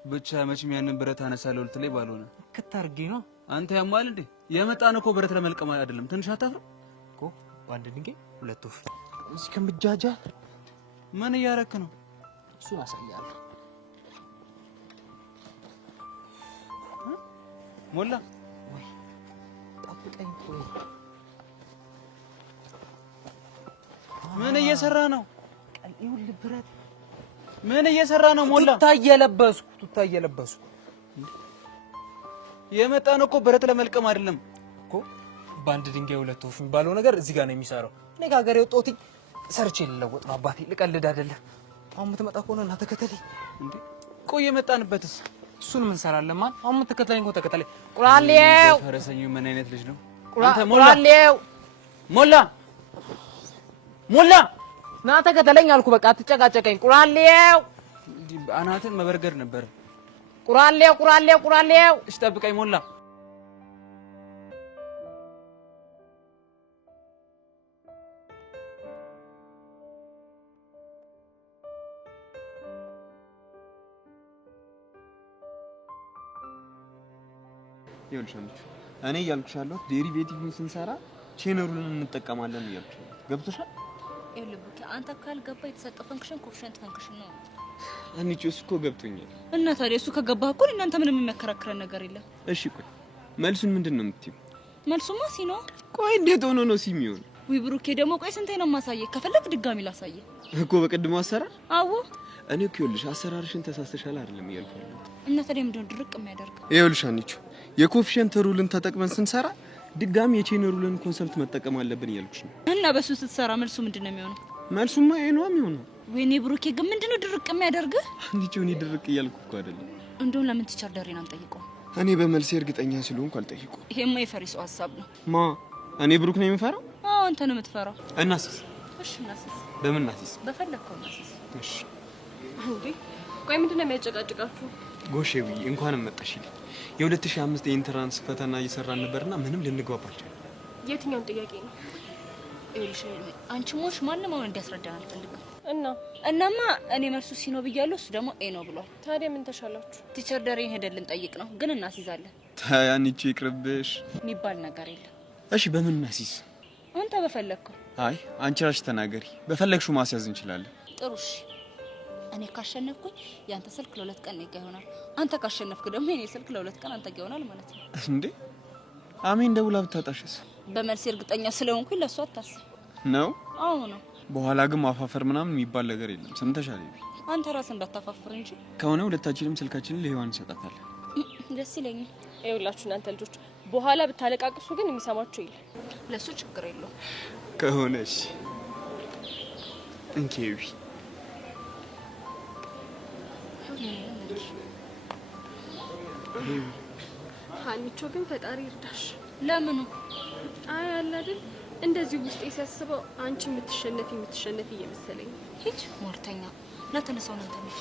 ብቻ መቼም ያንን ብረት አነሳለሁ ልትለኝ ባልሆነ ከታርጌ ነው። አንተ ያማል እንዴ? የመጣን እኮ ብረት ለመልቀም አይደለም። ትንሽ አታፍርም እኮ? በአንድ ድንጋይ ሁለት ወፍ። እዚህ ከምጃጃ ምን እያረክ ነው? እሱን አሳያለሁ። ሞላ ወይ ጠብቀኝ። ቆይ ምን እየሰራ ነው? ቀልዩል ብረት ምን እየሰራ ነው? ሞላ ቱታ እየለበስኩ የመጣን እኮ ብረት ለመልቀም አይደለም እኮ። በአንድ ድንጋይ ሁለት ወፍ የሚባለው ነገር እዚህ ጋር ነው የሚሰራው። እኔ ከሀገር የወጣሁት ሰርቼ ልለወጥ ነው አባቴ፣ ልቀልድ አይደለም። አሁን የምትመጣ ከሆነ እና ተከተለኝ። እንዴ ቆይ የመጣንበትስ? እሱን ምን ሰራለን? ማን አሁን የምትከተለኝ ከሆነ ተከተለኝ። ቁራሌው ፈረሰኛው ምን አይነት ልጅ ነው? ቁራሌው ሞላ ና ተከተለኝ አልኩ። በቃ አትጨቃጨቀኝ። ቁራሌው አናትን መበርገድ ነበር። ቁራሌው እሺ ጠብቀኝ ሞላ። ይኸውልሽ አንቺ እኔ እያልኩሽ ያለሁት ዴሪቬቲቭን ስንሰራ ቼነሩልን እንጠቀማለን እያልኩሽ ነው። ገብቶሻል? ይልብክ አንተ ካልገባ የተሰጠው ፈንክሽን ኮፊሸንት ፈንክሽን ነው። አንቺ እኮ ገብቶኛል። እና ታዲያ እሱ ከገባህ እኮ እናንተ ምንም የሚያከራክረን ነገር የለም። እሺ ቆይ መልሱን ምንድነው የምትይው? መልሱማ ሲ ነው። ቆይ እንዴት ሆኖ ነው ሲ የሚሆን? ወይ ብሩኬ ደግሞ ቆይ ስንቴ ነው ማሳየህ? ከፈለክ ድጋሚ ላሳየህ እኮ በቅድሞ አሰራር። አዎ እኔ እኮ ይኸውልሽ አሰራርሽን ተሳስተሻል አይደለም እያልኩ ያለሁት። እና ታዲያ ምንድነው ድርቅ የሚያደርገው? ይኸውልሽ አንቺ የኮፊሸንት ሩልን ተጠቅመን ስንሰራ ድጋሚ የቼን ሩልን ኮንሰፕት መጠቀም አለብን እያልኩሽ ነው። እና በሱ ስትሰራ መልሱ ምንድነው የሚሆነው? መልሱማ ይሄ ነው የሚሆነው። ወይኔ ብሩኬ ግን ምንድነው ድርቅ የሚያደርግህ? አንቺ እኔ ድርቅ እያልኩ እኮ አይደለም። እንደውም ለምን ቲቸር ደሬን አንጠይቀው? እኔ በመልሴ እርግጠኛ ስለሆንኩ አልጠይቀው። ይሄማ የፈሪሱ ሐሳብ ነው። ማ እኔ ብሩክ ነው የምፈራው? አዎ አንተ ነው የምትፈራው። እናሲስ? እሺ እናሲስ። በምን እናሲስ? በፈለከው እናሲስ። እሺ እንዴ ቆይ ምንድነው የሚያጨቃጭቃችሁ? ጎሼዊ እንኳን መጣሽልኝ። የ2005 የኢንትራንስ ፈተና እየሰራን ነበርና ምንም ልንግባባቸው። የትኛውን ጥያቄ ነው? እሺ አንቺ ሞሽ ማንም አሁን እንዲያስረዳን አልፈልግም። እናማ እኔ መልሱ ሲ ነው ብያለሁ፣ እሱ ደግሞ ኤ ነው ብሏል። ታዲያ ምን ተሻላችሁ? ቲቸር ደሬን ሄደን ልንጠይቅ ነው፣ ግን እናስይዛለን። ታያንቺ ይቅርብሽ የሚባል ነገር የለም። እሺ በምን እናስይዝ? አንተ በፈለግከው። አይ አንቺ ራስሽ ተናገሪ። በፈለግሽው ማስያዝ እንችላለን። ጥሩ እሺ። እኔ ካሸነፍኩኝ ያንተ ስልክ ለ2 ቀን እኔ ጋር ይሆናል። አንተ ካሸነፍክ ደግሞ የኔ ስልክ ለ2 ቀን አንተ ጋር ይሆናል ማለት ነው። እንዴ አሜን ደውላ ብታጣሽስ? በመልስ እርግጠኛ ስለሆንኩኝ ለሷ አታስብ ነው። አዎ ነው። በኋላ ግን ማፋፈር ምናምን የሚባል ነገር የለም። ሰምተሻል? አንተ ራስህ እንዳታፋፍር እንጂ። ከሆነ ሁለታችንም ስልካችንን ለሔዋን እንሰጣታለን። ደስ ይለኛል። ይኸውላችሁ እናንተ ልጆች በኋላ ብታለቃቅሱ ግን የሚሰማችሁ የለም። ለሱ ችግር የለውም ከሆነ እሺ እንኬዊ ሀኒቾ ግን ፈጣሪ ይርዳሽ። ለምኑ? አይ አለ አይደል እንደዚህ ውስጤ ሲያስበው አንቺ የምትሸነፊ እየመሰለኝ። ሂጅ ሞርተኛ እና ተነሳው ነው ተነሽ።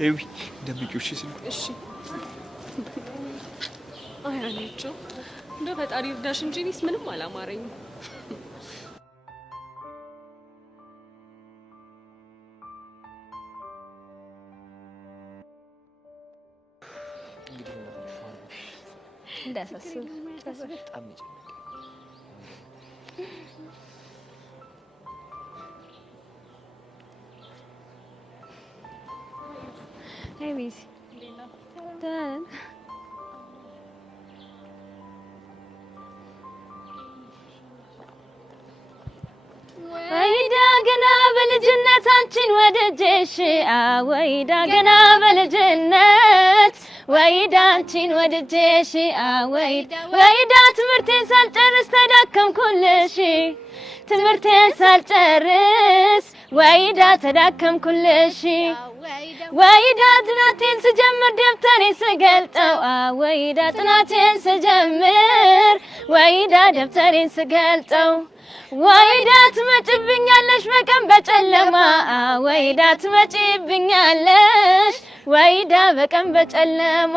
ኤዊ ደብቂው እሺ ስልኩ። እሺ አይ ሀኒቾ እንደው ፈጣሪ ይርዳሽ እንጂ እኔስ ምንም አላማረኝም። እንዳሳስብ በጣም ይጨነቅ። Hey, Miss. Dad. ወይዳ ገና በልጅነት አንቺን ወደጀሽ ወይዳ ገና በልጅነት ወይዳ አንቺን ወደጀሽ ወይዳ ትምህርቴን ሳልጨርስ ተዳከምኩልሽ ትምህርቴን ሳልጨርስ ወይዳ ተዳከምኩልሽ ወይዳ ጥናቴን ስጀምር ደብተሬን ስገልጠው ወይዳ ጥናቴን ስጀምር ወይዳ ደብተሬን ስገልጠው ወይዳ ትመጭብኛለሽ በቀን በጨለማ ወይዳ ትመጭብኛለሽ ወይዳ በቀን በጨለማ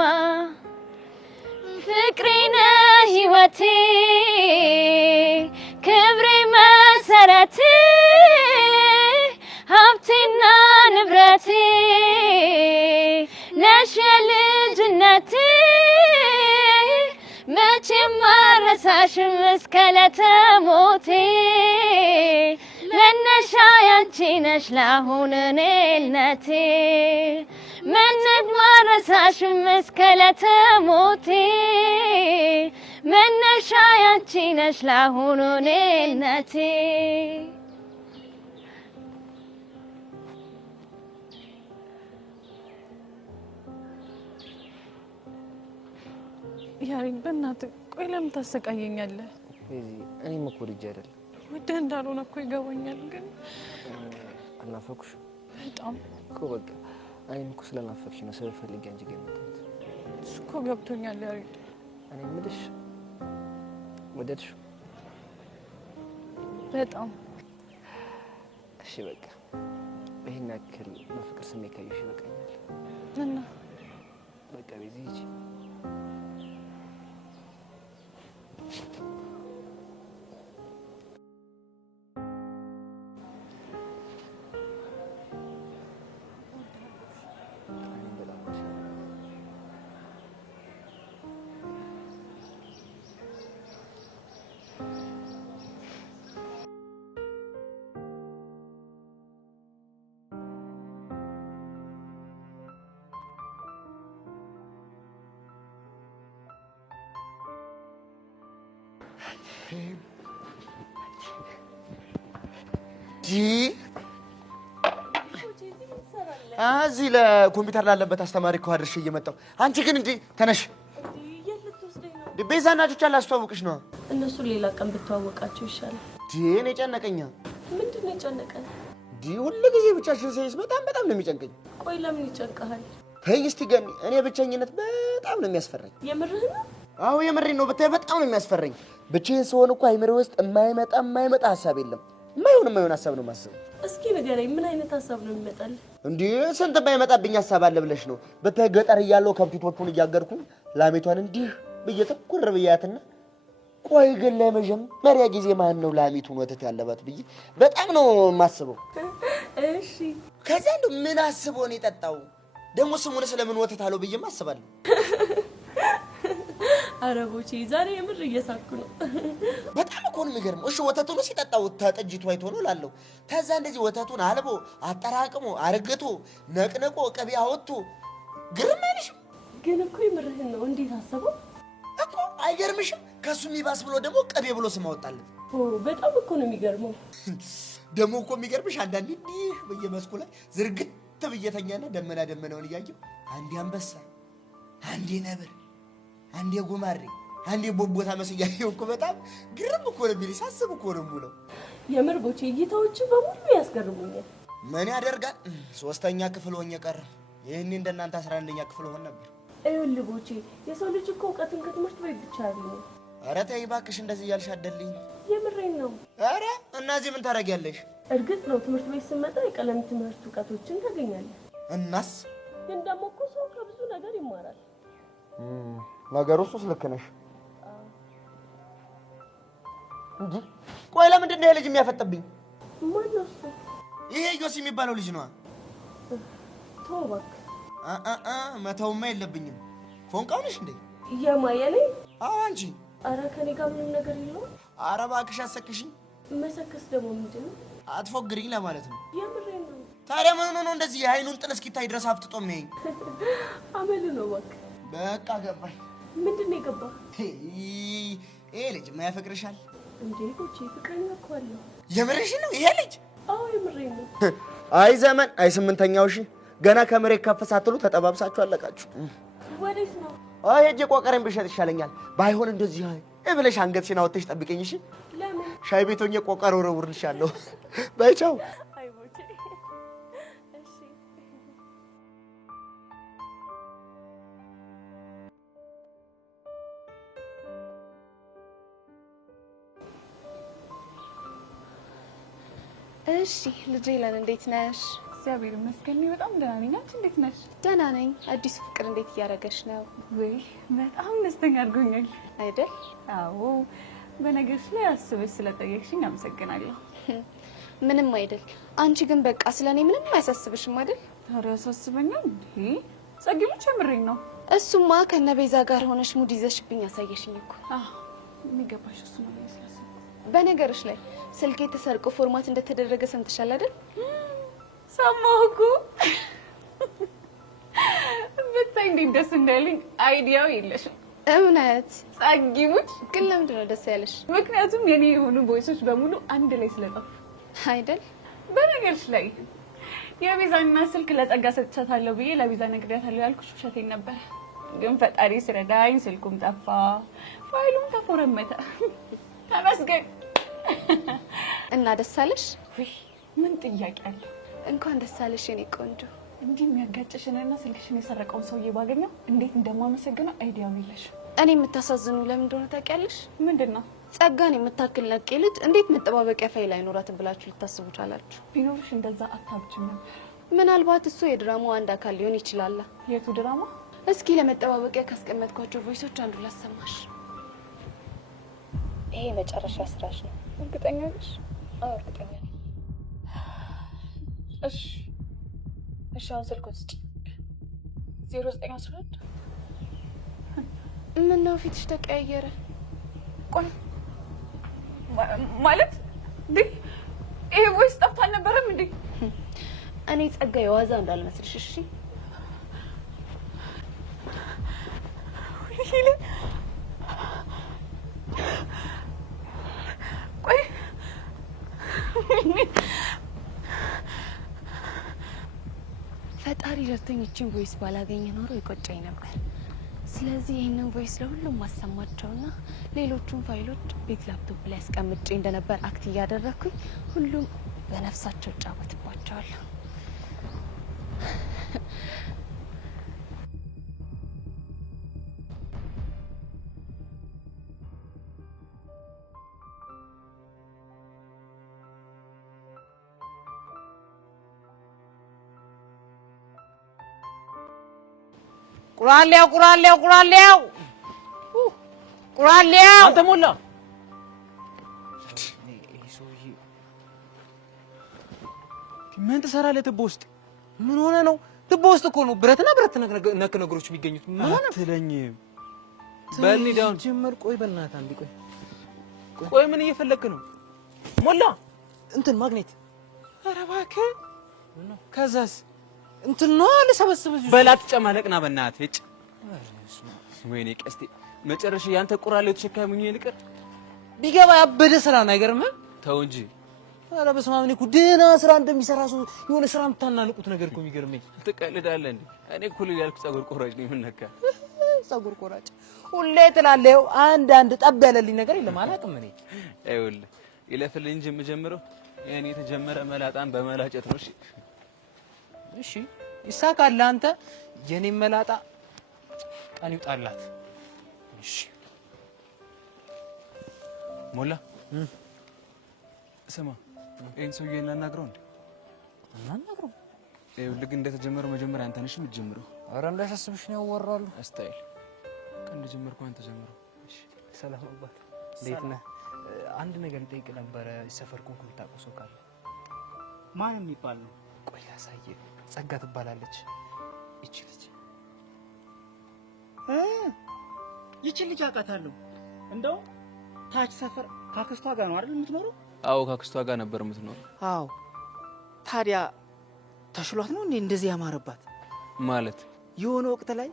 ፍቅሬ ነህ ሕይወቴ ክብሬ መሰረቴ ሀብቴና ንብረቴ ነሽ የልጅነቴ መቼም አልረሳሽም እስከ ዕለተ ሞቴ መነሻ ያንቺ ነሽ ለአሁን እኔነቴ መነሻ አልረሳሽም እስከ ዕለተ ሞቴ መነሻ ያንቺ ነሽ ለአሁን እኔነቴ ያሬን በእናትህ ቆይ ለምን ታሰቃየኛለህ? እኔም እኮ ልጅ አይደለም ወደህ እንዳልሆነ እኮ ይገባኛል፣ ግን አልናፈኩሽ በጣም እኮ በቃ እኔም እኮ ስለናፈቅሽ ነው ስለፈልግ አንቺ ጋር የመጣሁት። እሱ እኮ ገብቶኛል ያሬን። እኔ የምልሽ ወደድሽው? በጣም እሺ በቃ ይሄን ያክል በፍቅር ስሜት ካየሽ ይበቃኛል። እና በቃ ቤዚ ሂጂ። እዚህ ለኮምፒውተር ላለበት አስተማሪ እኮ አድርሼ እየመጣሁ አንቺ ግን እንዴ ተነሽ ቤዛና ቹቻ ላስተዋውቅሽ ነው እነሱ ሌላ ቀን ብትዋወቃቸው ይሻላል ዲኔ ጨነቀኛ ምንድነው የጨነቀን ሁሉ ጊዜ ብቻሽን ሳይስ በጣም ነው የሚጨንቀኝ ቆይ ለምን ይጨንቀሃል ተይ እስቲ ገኒ እኔ ብቸኝነት በጣም ነው የሚያስፈራኝ የምርህ ነው አዎ የምሬን ነው ብታይ በጣም ነው የሚያስፈራኝ ብቻዬን ስሆን እኮ አይምሮ ውስጥ የማይመጣ ሐሳብ የለም የማይሆን ሐሳብ ነው ማስበው እስኪ ንገረኝ ምን አይነት ሐሳብ ነው የሚመጣል እንዴ ስንት የማይመጣብኝ ሐሳብ አለ ብለሽ ነው ብታይ ገጠር እያለሁ ከብቶቹን እያገርኩ ላሜቷን እንዲህ በየተኩር በያትና ቆይ ግን ለመጀመሪያ ጊዜ ማን ነው ላሜቱን ወተት ያለባት ብዬ በጣም ነው ማስበው እሺ ከዛ እንደው ምን አስቦ ነው የጠጣው ደሞ ስሙን ስለምን ወተት አለው ብዬ ማስባለሁ አረቦቼ ዛሬ የምር እየሳኩ ነው በጣም እኮ ነው የሚገርመው እሺ ወተቱን ሲጠጣው ተጠጅቱ አይቶ ነው ላለው ተዛ እንደዚህ ወተቱን አልቦ አጠራቅሞ አርግቶ ነቅነቆ ቅቤ አወጥቶ ግርም አይልሽም ግን እኮ የምርህን ነው እንዴት አሰበው እኮ አይገርምሽም ከሱ የሚባስ ብሎ ደግሞ ቅቤ ብሎ ስም አወጣለት በጣም እኮ ነው የሚገርመው ደግሞ እኮ የሚገርምሽ አንዳንዴ እንዲህ በየመስኩ ላይ ዝርግት ብየተኛና ደመናውን እያየው አንዴ አንበሳ አንዴ ነብር አንዴ ጉማሬ አንዴ ቦቦታ መስያየው እኮ በጣም ግርም እኮ ነው ቢልሽ ሳስብ እኮ ነው ሙሉ የምር ቦቼ እይታዎች በሙሉ ያስገርሙኛል ምን ያደርጋል ሶስተኛ ክፍል ሆኜ ቀረ ይሄኔ እንደናንተ 11ኛ ክፍል ሆነ ነበር አይወል ቦቼ የሰው ልጅ እኮ ዕውቀትን ከትምህርት ቤት ብቻ አይደለም ኧረ ተይ እባክሽ እንደዚህ እያልሽ አደልኝ የምሬን ነው ኧረ እናዚህ ምን ታረጊያለሽ እርግጥ ነው ትምህርት ቤት ስመጣ የቀለም ትምህርት ዕውቀቶችን ታገኛለህ እናስ ግን ደግሞ እኮ ሰው ከብዙ ነገር ይማራል ነገሩስ ልክ ነሽ እንዴ ቆይ ለምንድን ነው ልጅ የሚያፈጥብኝ ማን ነው እሱ ይሄ ዮሲ የሚባለው ልጅ ነው ተወክ መተውማ የለብኝም ፎንቃው ነሽ እንዴ የማየኔ አዎ አንቺ ኧረ ከኔ ጋር ምንም ነገር የለውም ኧረ እባክሽ አሰክሽኝ መሰከስ ደግሞ ምንድን ነው አትፎግሪኝ ለማለት ነው የምሬን ነው ታዲያ ምን ነው እንደዚህ የአይኑን ጥል እስኪታይ ድረስ አፍጥጦ የሚያየኝ አመል ነው እባክህ በቃ ገባኝ ምንድን ነው የገባህ ይሄ ልጅ ማያፈቅርሻል እንዴ ቦቼ ፍቅረኛ እኮ አለው የምርሽን ነው ይሄ ልጅ አዎ የምሬን ነው አይ ዘመን አይ ስምንተኛው ሺ ገና ከመሬት ከፍ ሳትሉ ተጠባብሳችሁ አለቃችሁ ወዴት ነው አይ ሄጄ ቆቀሬን ብሸጥ ይሻለኛል ባይሆን እንደዚህ ብለሽ አንገትሽን አውጥተሽ ጠብቀኝ እሺ ለምን ሻይ ቤት ሆኜ ቆቀር ወረውርልሻለሁ በይ ቻው አይ ቦቼ እሺ እሺ ልጄ ለን እንዴት ነሽ እግዚአብሔር ይመስገን በጣም ደህና ነኝ አንቺ እንዴት ነሽ ደህና ነኝ አዲስ ፍቅር እንዴት እያደረገሽ ነው ወይ በጣም ደስተኛ አድርጎኛል አይደል አዎ በነገርሽ ላይ አስበሽ ስለጠየቅሽኝ አመሰግናለሁ ምንም አይደል አንቺ ግን በቃ ስለኔ ምንም አያሳስብሽም አይደል ታዲያ ያሳስበኛል እንዴ ጸጊሙች የምሬን ነው እሱማ ከነቤዛ ጋር ሆነሽ ሙድ ይዘሽብኝ ያሳየሽኝ እኮ የሚገባሽ እሱ ነው ያስላሰ በነገርሽ ላይ ስልኬ ተሰርቆ ፎርማት እንደተደረገ ሰምተሻል አይደል ሰማሁ እኮ ብታይ እንዴት ደስ እንዳለኝ አይዲያው የለሽም እውነት ጸጊሙች ግን ለምንድን ነው ደስ ያለሽ ምክንያቱም የኔ የሆኑ ቮይሶች በሙሉ አንድ ላይ ስለጠፉ አይደል በነገርሽ ላይ የቤዛና ስልክ ለጸጋ ሰጥቻታለሁ ብዬ ለቤዛ ነግሬያታለሁ ያልኩሽ ውሸቴን ነበር ግን ፈጣሪ ሲረዳኝ ስልኩም ጠፋ ፋይሉም ተፎረመተ ተመስገን እና ደስ አለሽ ምን ጥያቄ አለ እንኳን ደስ አለሽ የኔ ቆንጆ እንዲህ የሚያጋጭሽንና ስልክሽን የሰረቀውን ሰውዬ ባገኘው እንዴት እንደማመሰግነው አይዲያው የለሽ እኔ የምታሳዝኑ ለምን እንደሆነ ታውቂያለሽ ምንድነው ጸጋን የምታክል ነቄ ልጅ እንዴት መጠባበቂያ ፋይል አይኖራትም ብላችሁ ልታስቡ ቻላችሁ ቢኖርሽ እንደዛ አታብችም ነበር ምናልባት እሱ የድራማው አንድ አካል ሊሆን ይችላል የቱ ድራማ እስኪ ለመጠባበቂያ ካስቀመጥኳቸው ቮይሶች አንዱ ላሰማሽ ይሄ መጨረሻ ስራሽ ነው እርግጠኛ ነሽ አዎ እርግጠኛ ነኝ እሺ አሁን ስልኩን ስጪ 0911 ምነው ፊትሽ ተቀያየረ ቆይ ማለት ይሄ ወይስ ጠፍቶ አልነበረም እንዴ እኔ ጸጋ የዋዛ እንዳልመስልሽ እሺ ፈጣሪ ረድቶኝ እቺን ቮይስ ባላገኘ ኖሮ ይቆጨኝ ነበር። ስለዚህ ይህንን ቮይስ ለሁሉም ማሰማቸውና ሌሎቹን ፋይሎች ቤት ላፕቶፕ ላይ አስቀምጬ እንደነበር አክት እያደረኩኝ ሁሉም በነፍሳቸው ጫወትባቸዋለሁ። ቁራሌው አንተ ሞላ ምን ትሰራለህ ትቦ ውስጥ? ምን ሆነ ነው? ትቦ ውስጥ እኮ ነው ብረትና ብረት ነክ ነገሮች የሚገኙት። ምን ሆነ አትለኝም? በልኒ ዳውን ጀመር። ቆይ በእናትህ አንዴ ቆይ ምን እየፈለክ ነው? ሞላ እንትን ማግኔት። ኧረ እባክህ ከዛስ እንትን ነው ለሰበስበው በላት ጨማለቅና በእናትህ እጭ ወይኔ ቀስቴ መጨረሻ ያንተ ቁራሌው ተሸካሚኝ ይልቀር ቢገባ ያበደ ስራ ነው። አይገርምም? ተው እንጂ። ኧረ በስመ አብ። እኔ እኮ ደህና ስራ እንደሚሰራ ሰው የሆነ ስራ የምታናንቁት ነገር እኮ የሚገርመኝ። ትቀልዳለህ እንዴ? እኔ እኮ ያልኩት ፀጉር ቆራጭ ነው። ምን ነካ? ፀጉር ቆራጭ ሁሌ ትላለህ። አንድ ጠብ ያለልኝ ነገር የለም። አላውቅም እኔ። ይኸውልህ ይለፍልኝ እንጂ የምጀምረው የኔ የተጀመረ መላጣን በመላጨት ነው። እሺ ይሳካል። አንተ የኔ መላጣ ቀን ይውጣላት። እሺ ሞላ ስማ፣ ይሄን ሰውዬ እናናግረው እንዴ? እናናግረው። ይኸውልህ ግን እንደተጀመረው መጀመሪያ አንተ ነሽ የምትጀምረው። ኧረ እንዳያሳስብሽ ነው ያወራሉ። አስታይል ቀን እንደጀመርኩ አንተ ጀምረው። እሺ ሰላም አባት፣ እንዴት ነህ? አንድ ነገር ልጠይቅ ነበረ። ሰፈርኩን የምታውቀው ሰው ካለ? ማን የሚባል ነው? ቆይ ላሳየህ። ጸጋ ትባላለች። ይቺ ልጅ አውቃታለሁ። እንደው ታች ሰፈር ካክስቷ ጋር ነው አይደል የምትኖረው? አዎ ካክስቷ ጋር ነበር የምትኖረው። አዎ ታዲያ ተሽሏት ነው እንዴ እንደዚህ ያማረባት? ማለት የሆነ ወቅት ላይ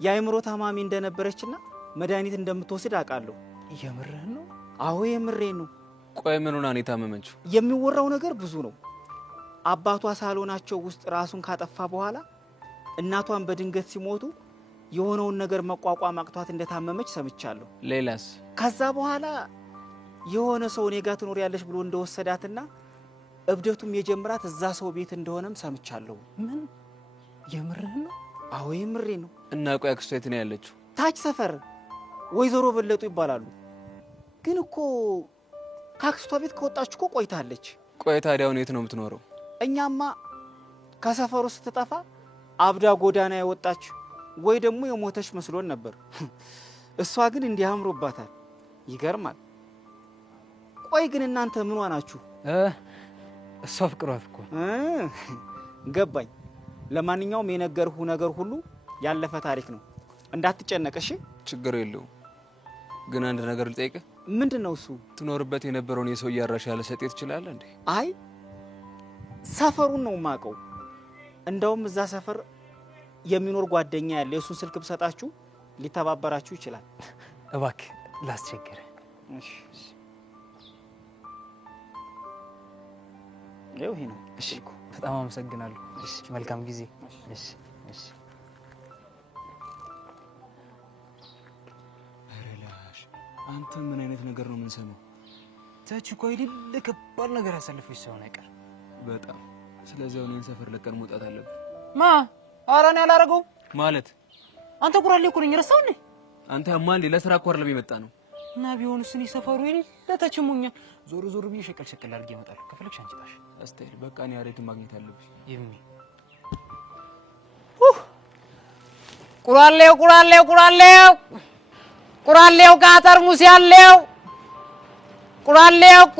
የአእምሮ ታማሚ እንደነበረችና መድኃኒት እንደምትወስድ አውቃለሁ። የምርህን ነው? አዎ የምሬን ነው። ቆይ ምን ሆና ነው የታመመችው? የሚወራው ነገር ብዙ ነው። አባቷ ሳሎናቸው ውስጥ ራሱን ካጠፋ በኋላ እናቷን በድንገት ሲሞቱ የሆነውን ነገር መቋቋም አቅቷት እንደታመመች ሰምቻለሁ። ሌላስ? ከዛ በኋላ የሆነ ሰው እኔ ጋር ትኖሪያለሽ ብሎ እንደወሰዳትና እብደቱም የጀመራት እዛ ሰው ቤት እንደሆነም ሰምቻለሁ። ምን? የምርህን ነው? አዎ የምሬን ነው። እና ቆይ አክስቷ የት ነው ያለችው? ታች ሰፈር ወይዘሮ በለጡ ይባላሉ። ግን እኮ ካክስቷ ቤት ከወጣች እኮ ቆይታለች። ቆይ ታዲያ አሁን የት ነው የምትኖረው? እኛማ ከሰፈሩ ስትጠፋ አብዳ ጎዳና የወጣች ወይ ደግሞ የሞተች መስሎን ነበር። እሷ ግን እንዲያምሮባታል። ይገርማል። ቆይ ግን እናንተ ምን ዋናችሁ? እሷ ፍቅሯት እኮ ገባኝ። ለማንኛውም የነገርሁ ነገር ሁሉ ያለፈ ታሪክ ነው። እንዳትጨነቅ እሺ? ችግር የለውም። ግን አንድ ነገር ልጠይቅህ። ምንድነው እሱ? ትኖርበት የነበረውን የሰው ያራሽ ያለ ሰጤ ትችላለህ እንዴ? አይ ሰፈሩን ነው የማውቀው። እንደውም እዛ ሰፈር የሚኖር ጓደኛ ያለ የሱን ስልክ ብሰጣችሁ ሊተባበራችሁ ይችላል። እባክህ ላስቸግር። እሺ ይሄ ነው። እሺ በጣም አመሰግናለሁ። እሺ መልካም ጊዜ። እሺ እሺ። አረላሽ አንተ ምን አይነት ነገር ነው የምንሰማው? ታች እኮ አይደል ከባድ ነገር ያሳልፈሽ ሰው ነገር በጣም። ስለዚህ አሁን ሰፈር ለቀን መውጣት አለብን። ማ አራኔ ያላረገው ማለት አንተ ቁራሌ እኮ ነኝ። ረሳው እንዴ? አንተ ማን ለስራ እኮ አይደለም የመጣ ነው። እና ቢሆንስ እኔ ሰፈሩ ይል ለተቸሙኛ ዞር ብዬ ሸቀል አድርጌ እመጣለሁ። ከፈለግሽ አንቺ ታሽ አስተይል። በቃ እኔ አሬት ማግኘት አለብኝ። ይምኒ ቁራሌው ከጠርሙስ ያለው ቁራሌው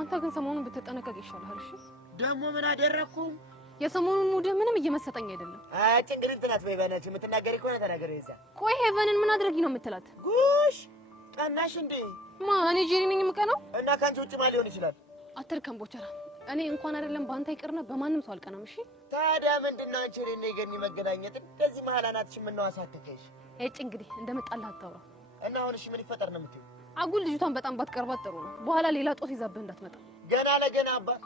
አንተ አንተ ግን ሰሞኑን ብትጠነቀቅ ይሻላል። እሺ ደግሞ ምን አደረኩ? የሰሞኑን ሙድህ ምንም እየመሰጠኝ አይደለም። ጭንግል እንትናት በይባናች የምትናገሪ ከሆነ ተናገሪ። ይዛ ቆይ ሄቨንን ምን አድርጊ ነው የምትላት? ጉሽ ቀናሽ እንዴ? እኔ ጄሪ ነኝ የምቀናው? እና ካንቺ ውጭ ማን ሊሆን ይችላል? አትርከም ቦቸራ። እኔ እንኳን አይደለም ባንተ ይቅርና በማንም ሰው አልቀናም። እሺ ታዲያ ምንድነው አንቺ እኔና የገኒ መገናኘት እንደዚህ መሀል አናትሽ ምን ነው አሳከከሽ? እንግዲህ እንደመጣልህ አታውራ። እና አሁን እሺ ምን ይፈጠር ነው የምትይው? አጉል ልጅቷን በጣም ባትቀርባት ጥሩ ነው። በኋላ ሌላ ጦስ ይዛብህ እንዳትመጣ። ገና ለገና አባት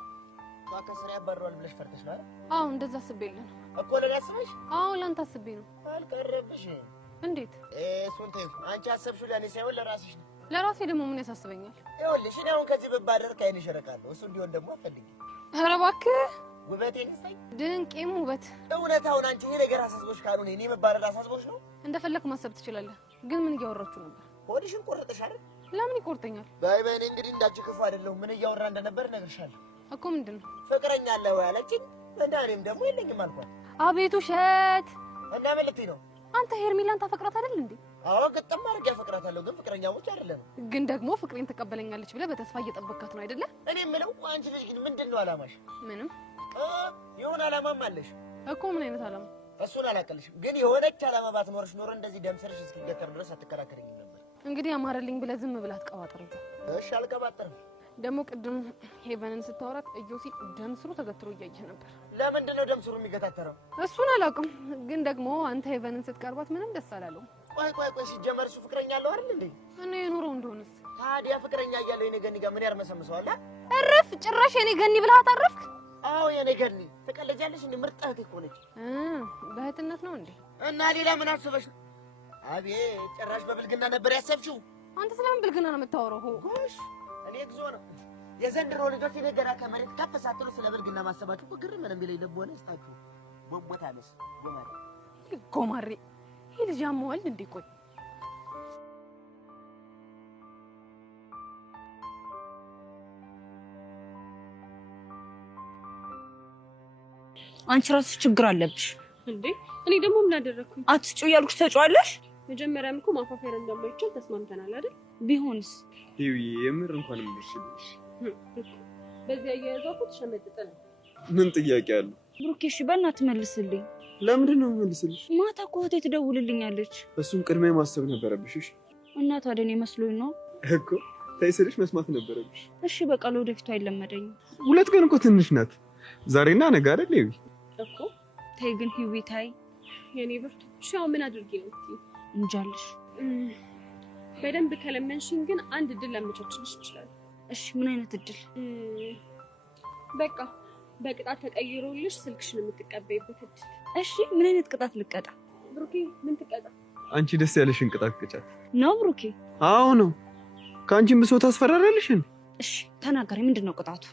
ከስራ ያባረዋል ብለሽ ፈርተሽ ነው አይደል? አዎ እንደዛ አስቤልህ እኮ ለኔ አስበሽ? አዎ ላንተ አስቤ ነው። አልቀረብሽ። እንዴት? እሱን ተይው። አንቺ አሰብሽው ለኔ ሳይሆን ለራስሽ ነው። ለራሴ ደግሞ ምን ያሳስበኛል? ይኸውልሽ እኔ አሁን ከዚህ ብባደር ከዓይንሽ እርቃለሁ። እሱ እንዲሆን ደግሞ አትፈልጊ። ኧረ እባክህ ውበቴን ይስጠኝ። ድንቄም ውበት። እውነታውን አንቺ ይሄ ነገር አሳስቦሽ ካልሆነ እኔ መባረር አሳስቦሽ ነው? እንደፈለክ ማሰብ ትችላለህ። ግን ምን እያወራችሁ ነበር? ሆድሽን ቆርጠሽ አይደል? ለምን ይቆርጠኛል? በይ በይ። እኔ እንግዲህ እንዳንቺ ክፉ አይደለሁም። ምን እያወራ እንደነበር እነግርሻለሁ እኮ። ምንድን ነው? ፍቅረኛ አለ ወይ አለችኝ። እና እኔም ደግሞ የለኝም አልኳት። አቤት ውሸት! እና ምን ልትይ ነው? አንተ ሄርሜላን ታፈቅራት አይደል እንዴ? አዎ ግጥም አድርጌ አፈቅራታለሁ። ግን ፍቅረኛሞች አይደለንም። ግን ደግሞ ፍቅሬን ትቀበለኛለች ብለህ በተስፋ እየጠበቅካት ነው አይደለ? እኔ የምለው አንቺ ልጅ ግን ምንድን ነው አላማሽ? ምንም። የሆነ አላማም አለሽ እኮ። ምን አይነት አላማ? እሱን አላውቅልሽም። ግን የሆነች አላማ ባትኖርሽ ኖሮ እንደዚህ ደም ስርሽ እስኪገተር ድረስ አትከራከረኝም ነበር። እንግዲህ አማረልኝ ብለህ ዝም ብለህ አትቀባጥር። እሺ አልቀባጥርም። ደግሞ ቅድም ሄቨንን ስታወራት እዮሲ ደም ስሩ ተገትሮ እያየህ ነበር። ለምንድን ነው ደም ስሩ የሚገታተረው? እሱን አላውቅም። ግን ደግሞ አንተ ሄቨንን ስትቀርባት ምንም ደስ አላለውም። ቆይ ሲጀመር እሱ ፍቅረኛ አለው አይደል እንዴ? እኔ የኖረው እንደሆነስ ታዲያ ፍቅረኛ እያለው የኔ ገኒ ጋር ምን ያርመሰምሰዋል? እረፍ! ጭራሽ የኔ ገኒ ብለህ አታረፍክ? አዎ የኔ ገኒ ትቀለጃለሽ እንዴ? ምርጥ እህቴ እኮ ነች። በእህትነት ነው እንዴ? እና ሌላ ምን አስበሽ ነው? አቤት ጭራሽ በብልግና ነበር ያሰብሽው። አንተ ስለምን ብልግና ነው የምታወራው? ጎሽ እኔ እግዚኦ ነው የዘንድሮ ልጆች የነገራ ከመሬት ከፍ ሳትሉ ስለ ብልግና ማሰባችሁ እኮ ግርም ነው የሚለኝ። ልቦና ይስጣችሁ። ቦቦታለስ ጎማሬ ይሄ ልጅ ያመዋል እንዴ? ቆይ አንቺ ራስሽ ችግር አለብሽ እንዴ? እኔ ደግሞ ምን አደረኩኝ? አትጩ እያልኩሽ ተጫዋለሽ። መጀመሪያም እኮ ማፋፈር እንደማይቻል ተስማምተናል አይደል? ቢሆንስ ይው የምር እንኳን ምርሽልሽ። በዚያ እያያዛኩ ተሸመጥጠን። ምን ጥያቄ አለ? ብሩኬ እሺ በእናትህ መልስልኝ። ለምንድን ነው መልስልሽ? ማታ እኮ እህቴ ትደውልልኛለች። እሱን ቅድሚያ ማሰብ ነበረብሽ። እሺ እና ታዲያ እኔ መስሎኝ ነው እኮ ታይስልሽ መስማት ነበረብሽ። እሺ በቃ ለወደፊቱ አይለመደኝም። ሁለት ቀን እኮ ትንሽ ናት። ዛሬና ነገ አይደል? ይው እኮ ተይ ግን ሂዊ ታይ የኔ ብርቱ ሻው ምን አድርጌ ነው እትይ? እንጃልሽ። በደንብ ከለመንሽኝ ግን አንድ እድል ላመቻችልሽ ይችላል። እሺ ምን አይነት እድል? በቃ በቅጣት ተቀይሮልሽ ስልክሽን የምትቀበይበት እድል። እሺ ምን አይነት ቅጣት ልቀጣ? ብሩኬ ምን ትቀጣ? አንቺ ደስ ያለሽን ቅጣት ቅጫት ነው ብሩኬ? አዎ ነው። ከአንቺም ብሶ ታስፈራራለሽን? እሺ ተናገሪ፣ ምንድነው ቅጣቱ?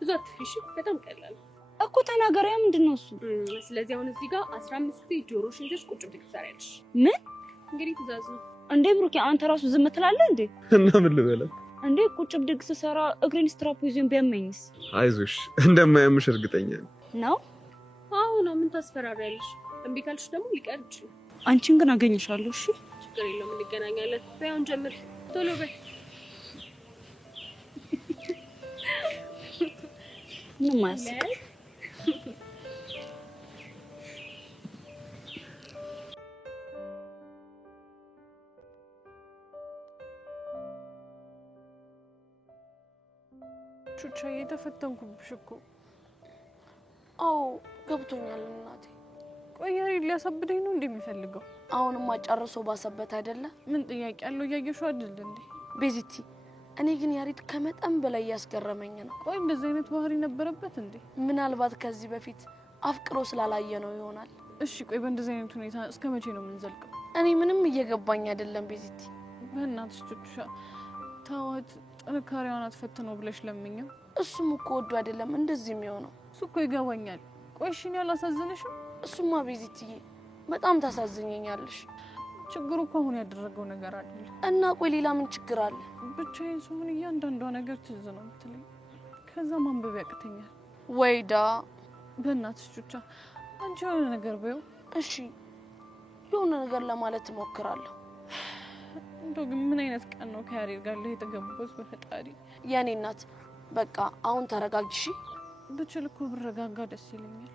ብዙ አትፍሽ፣ በጣም ቀላል እኮ ተናገሪያ። ምንድነው እሱ? ስለዚህ አሁን እዚህ ጋር 15 ጊዜ ጆሮሽን ይዘሽ ቁጭ ብድግ ትሰሪያለሽ። ምን? እንግዲህ ትእዛዝ ነው እንዴ ብሩኬ? አንተ ራሱ ዝም ትላለህ እንዴ? እና ምን ልበላት እንዴ? ቁጭ ብድግ ስሰራ እግሬን ስትራፕ ይዞኝ ቢያመኝስ? አይዞሽ እንደማያምሽ እርግጠኛ ነው። አዎ ነው። ምን ታስፈራሪያለሽ? እምቢ ካልሽ ደግሞ ሊቀር ይችላል። አንቺን ግን አገኝሻለሁ። እሺ ችግር የለውም፣ እንገናኛለን። በይ አሁን ጀምሪ፣ ቶሎ በይ። ምን ማለት ቹቻ እየተፈተንኩብሽ እኮ። አዎ ገብቶኛል እናቴ። ቆይ ያሬድ ሊያሳብደኝ ነው እንደሚፈልገው? አሁንማ ጨርሶ ባሰበት አይደለ? ምን ጥያቄ አለው? እያየሽው አይደል እንዴ? ቤዚቲ እኔ ግን ያሬድ ከመጠን በላይ እያስገረመኝ ነው። ቆይ እንደዚህ አይነት ባህሪ ነበረበት እንዴ? ምናልባት ከዚህ በፊት አፍቅሮ ስላላየ ነው ይሆናል። እሺ ቆይ በእንደዚህ አይነት ሁኔታ እስከ መቼ ነው የምንዘልቀው? እኔ ምንም እየገባኝ አይደለም ቤዚቲ። በእናትሽ ቹቻ ተዋት፣ ጥንካሬዋን አትፈትነው ብለሽ ለምኝው። እሱም እኮ ወዶ አይደለም እንደዚህ የሚሆነው። እሱ እኮ ይገባኛል። ቆይ እሺ እኔ አላሳዝንሽም? እሱማ ቤዚትዬ በጣም ታሳዝኘኛለሽ። ችግሩ እኮ አሁን ያደረገው ነገር አይደለም። እና ቆይ ሌላ ምን ችግር አለ? ብቻዬን ስሆን እያንዳንዷ ነገር ትዝ ነው የምትለኝ። ከዛ ማንበብ ያቅተኛል። ወይዳ በእናትሽ ቹቻ አንቺ የሆነ ነገር በይው። እሺ የሆነ ነገር ለማለት እሞክራለሁ። እንደው ግን ምን አይነት ቀን ነው ከያሬድ ጋር ላይ የተገባሁት? በፈጣሪ የኔ እናት በቃ አሁን ተረጋግሽ። ብችል እኮ ብረጋጋ ደስ ይለኛል።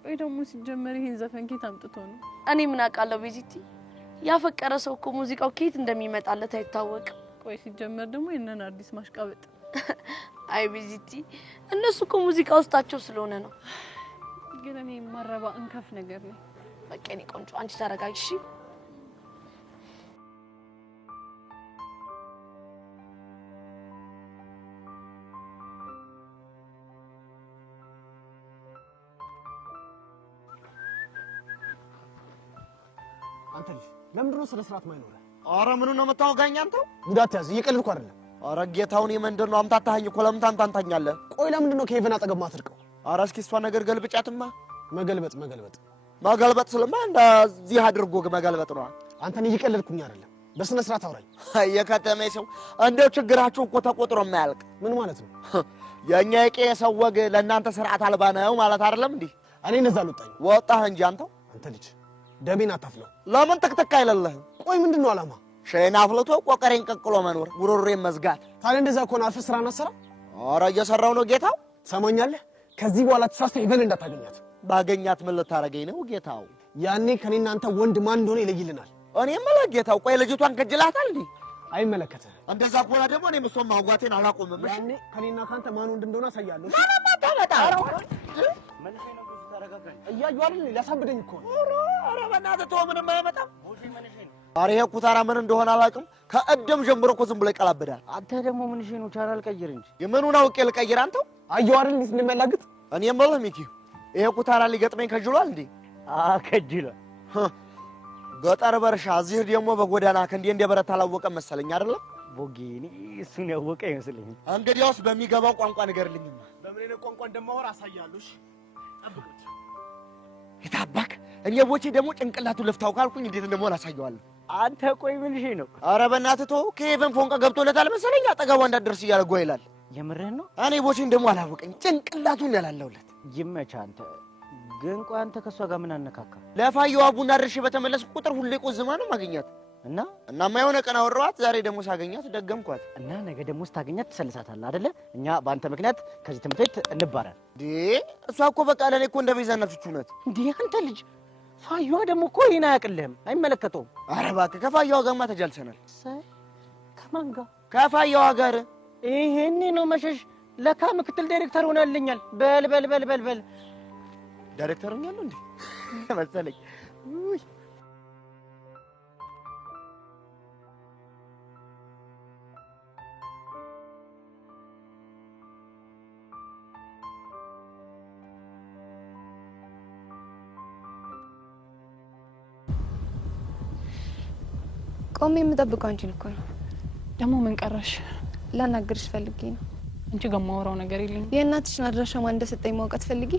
ቆይ ደግሞ ሲጀመር ይሄን ዘፈን ከየት አምጥቶ ነው? እኔ ምን አውቃለሁ ቤዚቲ። ያፈቀረ ሰው እኮ ሙዚቃው ከየት እንደሚመጣለት አይታወቅም። ቆይ ሲጀመር ደግሞ የነን አዲስ ማሽቃበጥ። አይ ቤዚቲ፣ እነሱ እኮ ሙዚቃ ውስጣቸው ስለሆነ ነው። ግን እኔ ማረባ እንከፍ ነገር ነው። በቃ እኔ ቆንጆ አንቺ ተረጋግሽ። አንተ ልጅ ለምንድን ነው ስነ ስርዓት ማይኖር? ኧረ ምኑ ነው የምታወጋኝ አንተ? ጉዳት ያዝ። እየቀለድኩ አይደለም። ኧረ ጌታውን የመንደር ነው አምታታኸኝ እኮ። ለምን ታንታኛለህ? ቆይ ለምንድን ነው ከሄቨን አጠገብ ማትርቀው? ኧረ እስኪ እሷ ነገር ገልብጫትማ። መገልበጥ ስለማ እንደዚህ አድርጎ መገልበጥ ነው። አንተን እየቀለድኩኝ አይደለም። በስነ ስርዓት አውራኝ። የከተሜ ሰው እንደው ችግራችሁ እኮ ተቆጥሮ የማያልቅ። ምን ማለት ነው? የኛ የቄ ሰው ወግ ለእናንተ ስርዓት አልባ ነው ማለት አይደለም እንዴ? እኔ እነዛ አልወጣኝ። ወጣህ እንጂ አንተው። አንተ ልጅ ደሜን አታፍለው። ለምን ትክትክ አይለለህም? ቆይ ምንድን ነው ዓላማ? ሸይን አፍልቶ ቆቀሬን ቀቅሎ መኖር፣ ጉሮሮዬን መዝጋት። ታዲያ እንደዛ ከሆነ አርፈህ ስራን አሰራ። ኧረ እየሰራው ነው ጌታው። ሰማኛለህ? ከዚህ በኋላ ተሳስተህ ሄቨን እንዳታገኛት። ባገኛት ምን ልታረገኝ ነው ጌታው? ያኔ ከኔና አንተ ወንድ ማን እንደሆነ ይለይልናል። እኔ መለ ጌታው። ቆይ ልጅቷን ከጅላታል እንዴ? አይመለከትህ። እንደዛ ከሆነ ደግሞ እኔ ምሶም ማዋቴን አላቆምም። ያኔ ከኔና ካንተ ማን ወንድ እንደሆነ አሳያለሁ። እያዩ አይደል? ሊያሳብደኝ እኮ ነው። ኧረ በእናትህ ተው፣ ምንም አይመጣም። ኧረ ይሄ ኩታራ ምን እንደሆነ አላውቅም። ከእድም ጀምሮ እኮ ዝም ብሎ ይቀላብዳል። አንተ ደግሞ ምን ነው ቻናል ቀይር እንጂ። የምኑን አውቄ ልቀይር? አንተው አየሁ አይደል እንዴት እንደሚያላግጥ። እኔ የምልህ ሚኪ፣ ይሄ ኩታራ ሊገጥመኝ ከጅሏል እንዴ? ከጅሏል። ገጠር በርሻ፣ እዚህ ደግሞ በጎዳና ከእንዴ እንደ በረት አላወቀም መሰለኝ አይደለም? ቦጌኒ እሱን ያወቀ አይመስልኝም። እንግዲያውስ በሚገባው ቋንቋ ንገርልኝማ። በምን አይነት ቋንቋ እንደማወራ አሳያለሁ። እሺ ጠብቁት። የታባክ እኔ ቦቼ ደግሞ ጭንቅላቱ ለፍታው ካልኩኝ እንዴት እንደሆነ አሳየዋለሁ። አንተ ቆይ ምን ነው? ኧረ በእናትህ ተው። ከሄቨን ፎንቃ ገብቶለታል መሰለኝ። አጠገቧ እንዳትደርስ እያለ ጓ ይላል። የምርህን ነው? እኔ ቦቼን ደግሞ አላወቀኝ። ጭንቅላቱን ያላለውለት ይመችህ አንተ። ግን ቆይ አንተ ከሷ ጋር ምን አነካካ? ለፋየዋ ቡና ድርሼ በተመለስኩ ቁጥር ሁሌ ቆዝማ ነው ማግኛት እና የሆነ ቀን አወራኋት። ዛሬ ደግሞ ሳገኛት ደገምኳት። እና ነገ ደግሞ ስታገኛት ትሰልሳታለህ አይደለ? እኛ በአንተ ምክንያት ከዚህ ትምህርት ቤት እንባረር። እሷ እኮ በቃ ለእኔ እኮ እንደ ቤዛነት ፍቹ ናት። እንዴ አንተ ልጅ፣ ፋየዋ ደግሞ እኮ ይሄን አያውቅልህም፣ አይመለከተውም። ኧረ እባክህ ከፋየዋ ጋርማ ተጃልሰናል። ከማን ጋር? ከፋየዋ ጋር። ይሄኔ ነው መሸሽ። ለካ ምክትል ዳይሬክተር ሆነልኛል። በል በል በል በል በል ዳይሬክተር ሆኛለሁ እንዴ መሰለኝ። ቆሜ የምጠብቀው አንቺን እኮ ነው። ደግሞ ምን ቀረሽ? ላናግርሽ ፈልጌ ነው። አንቺ ጋር የማወራው ነገር የለኝም። የእናትሽን አድራሻ ማን እንደሰጠኝ ማውቃት ፈልጊ።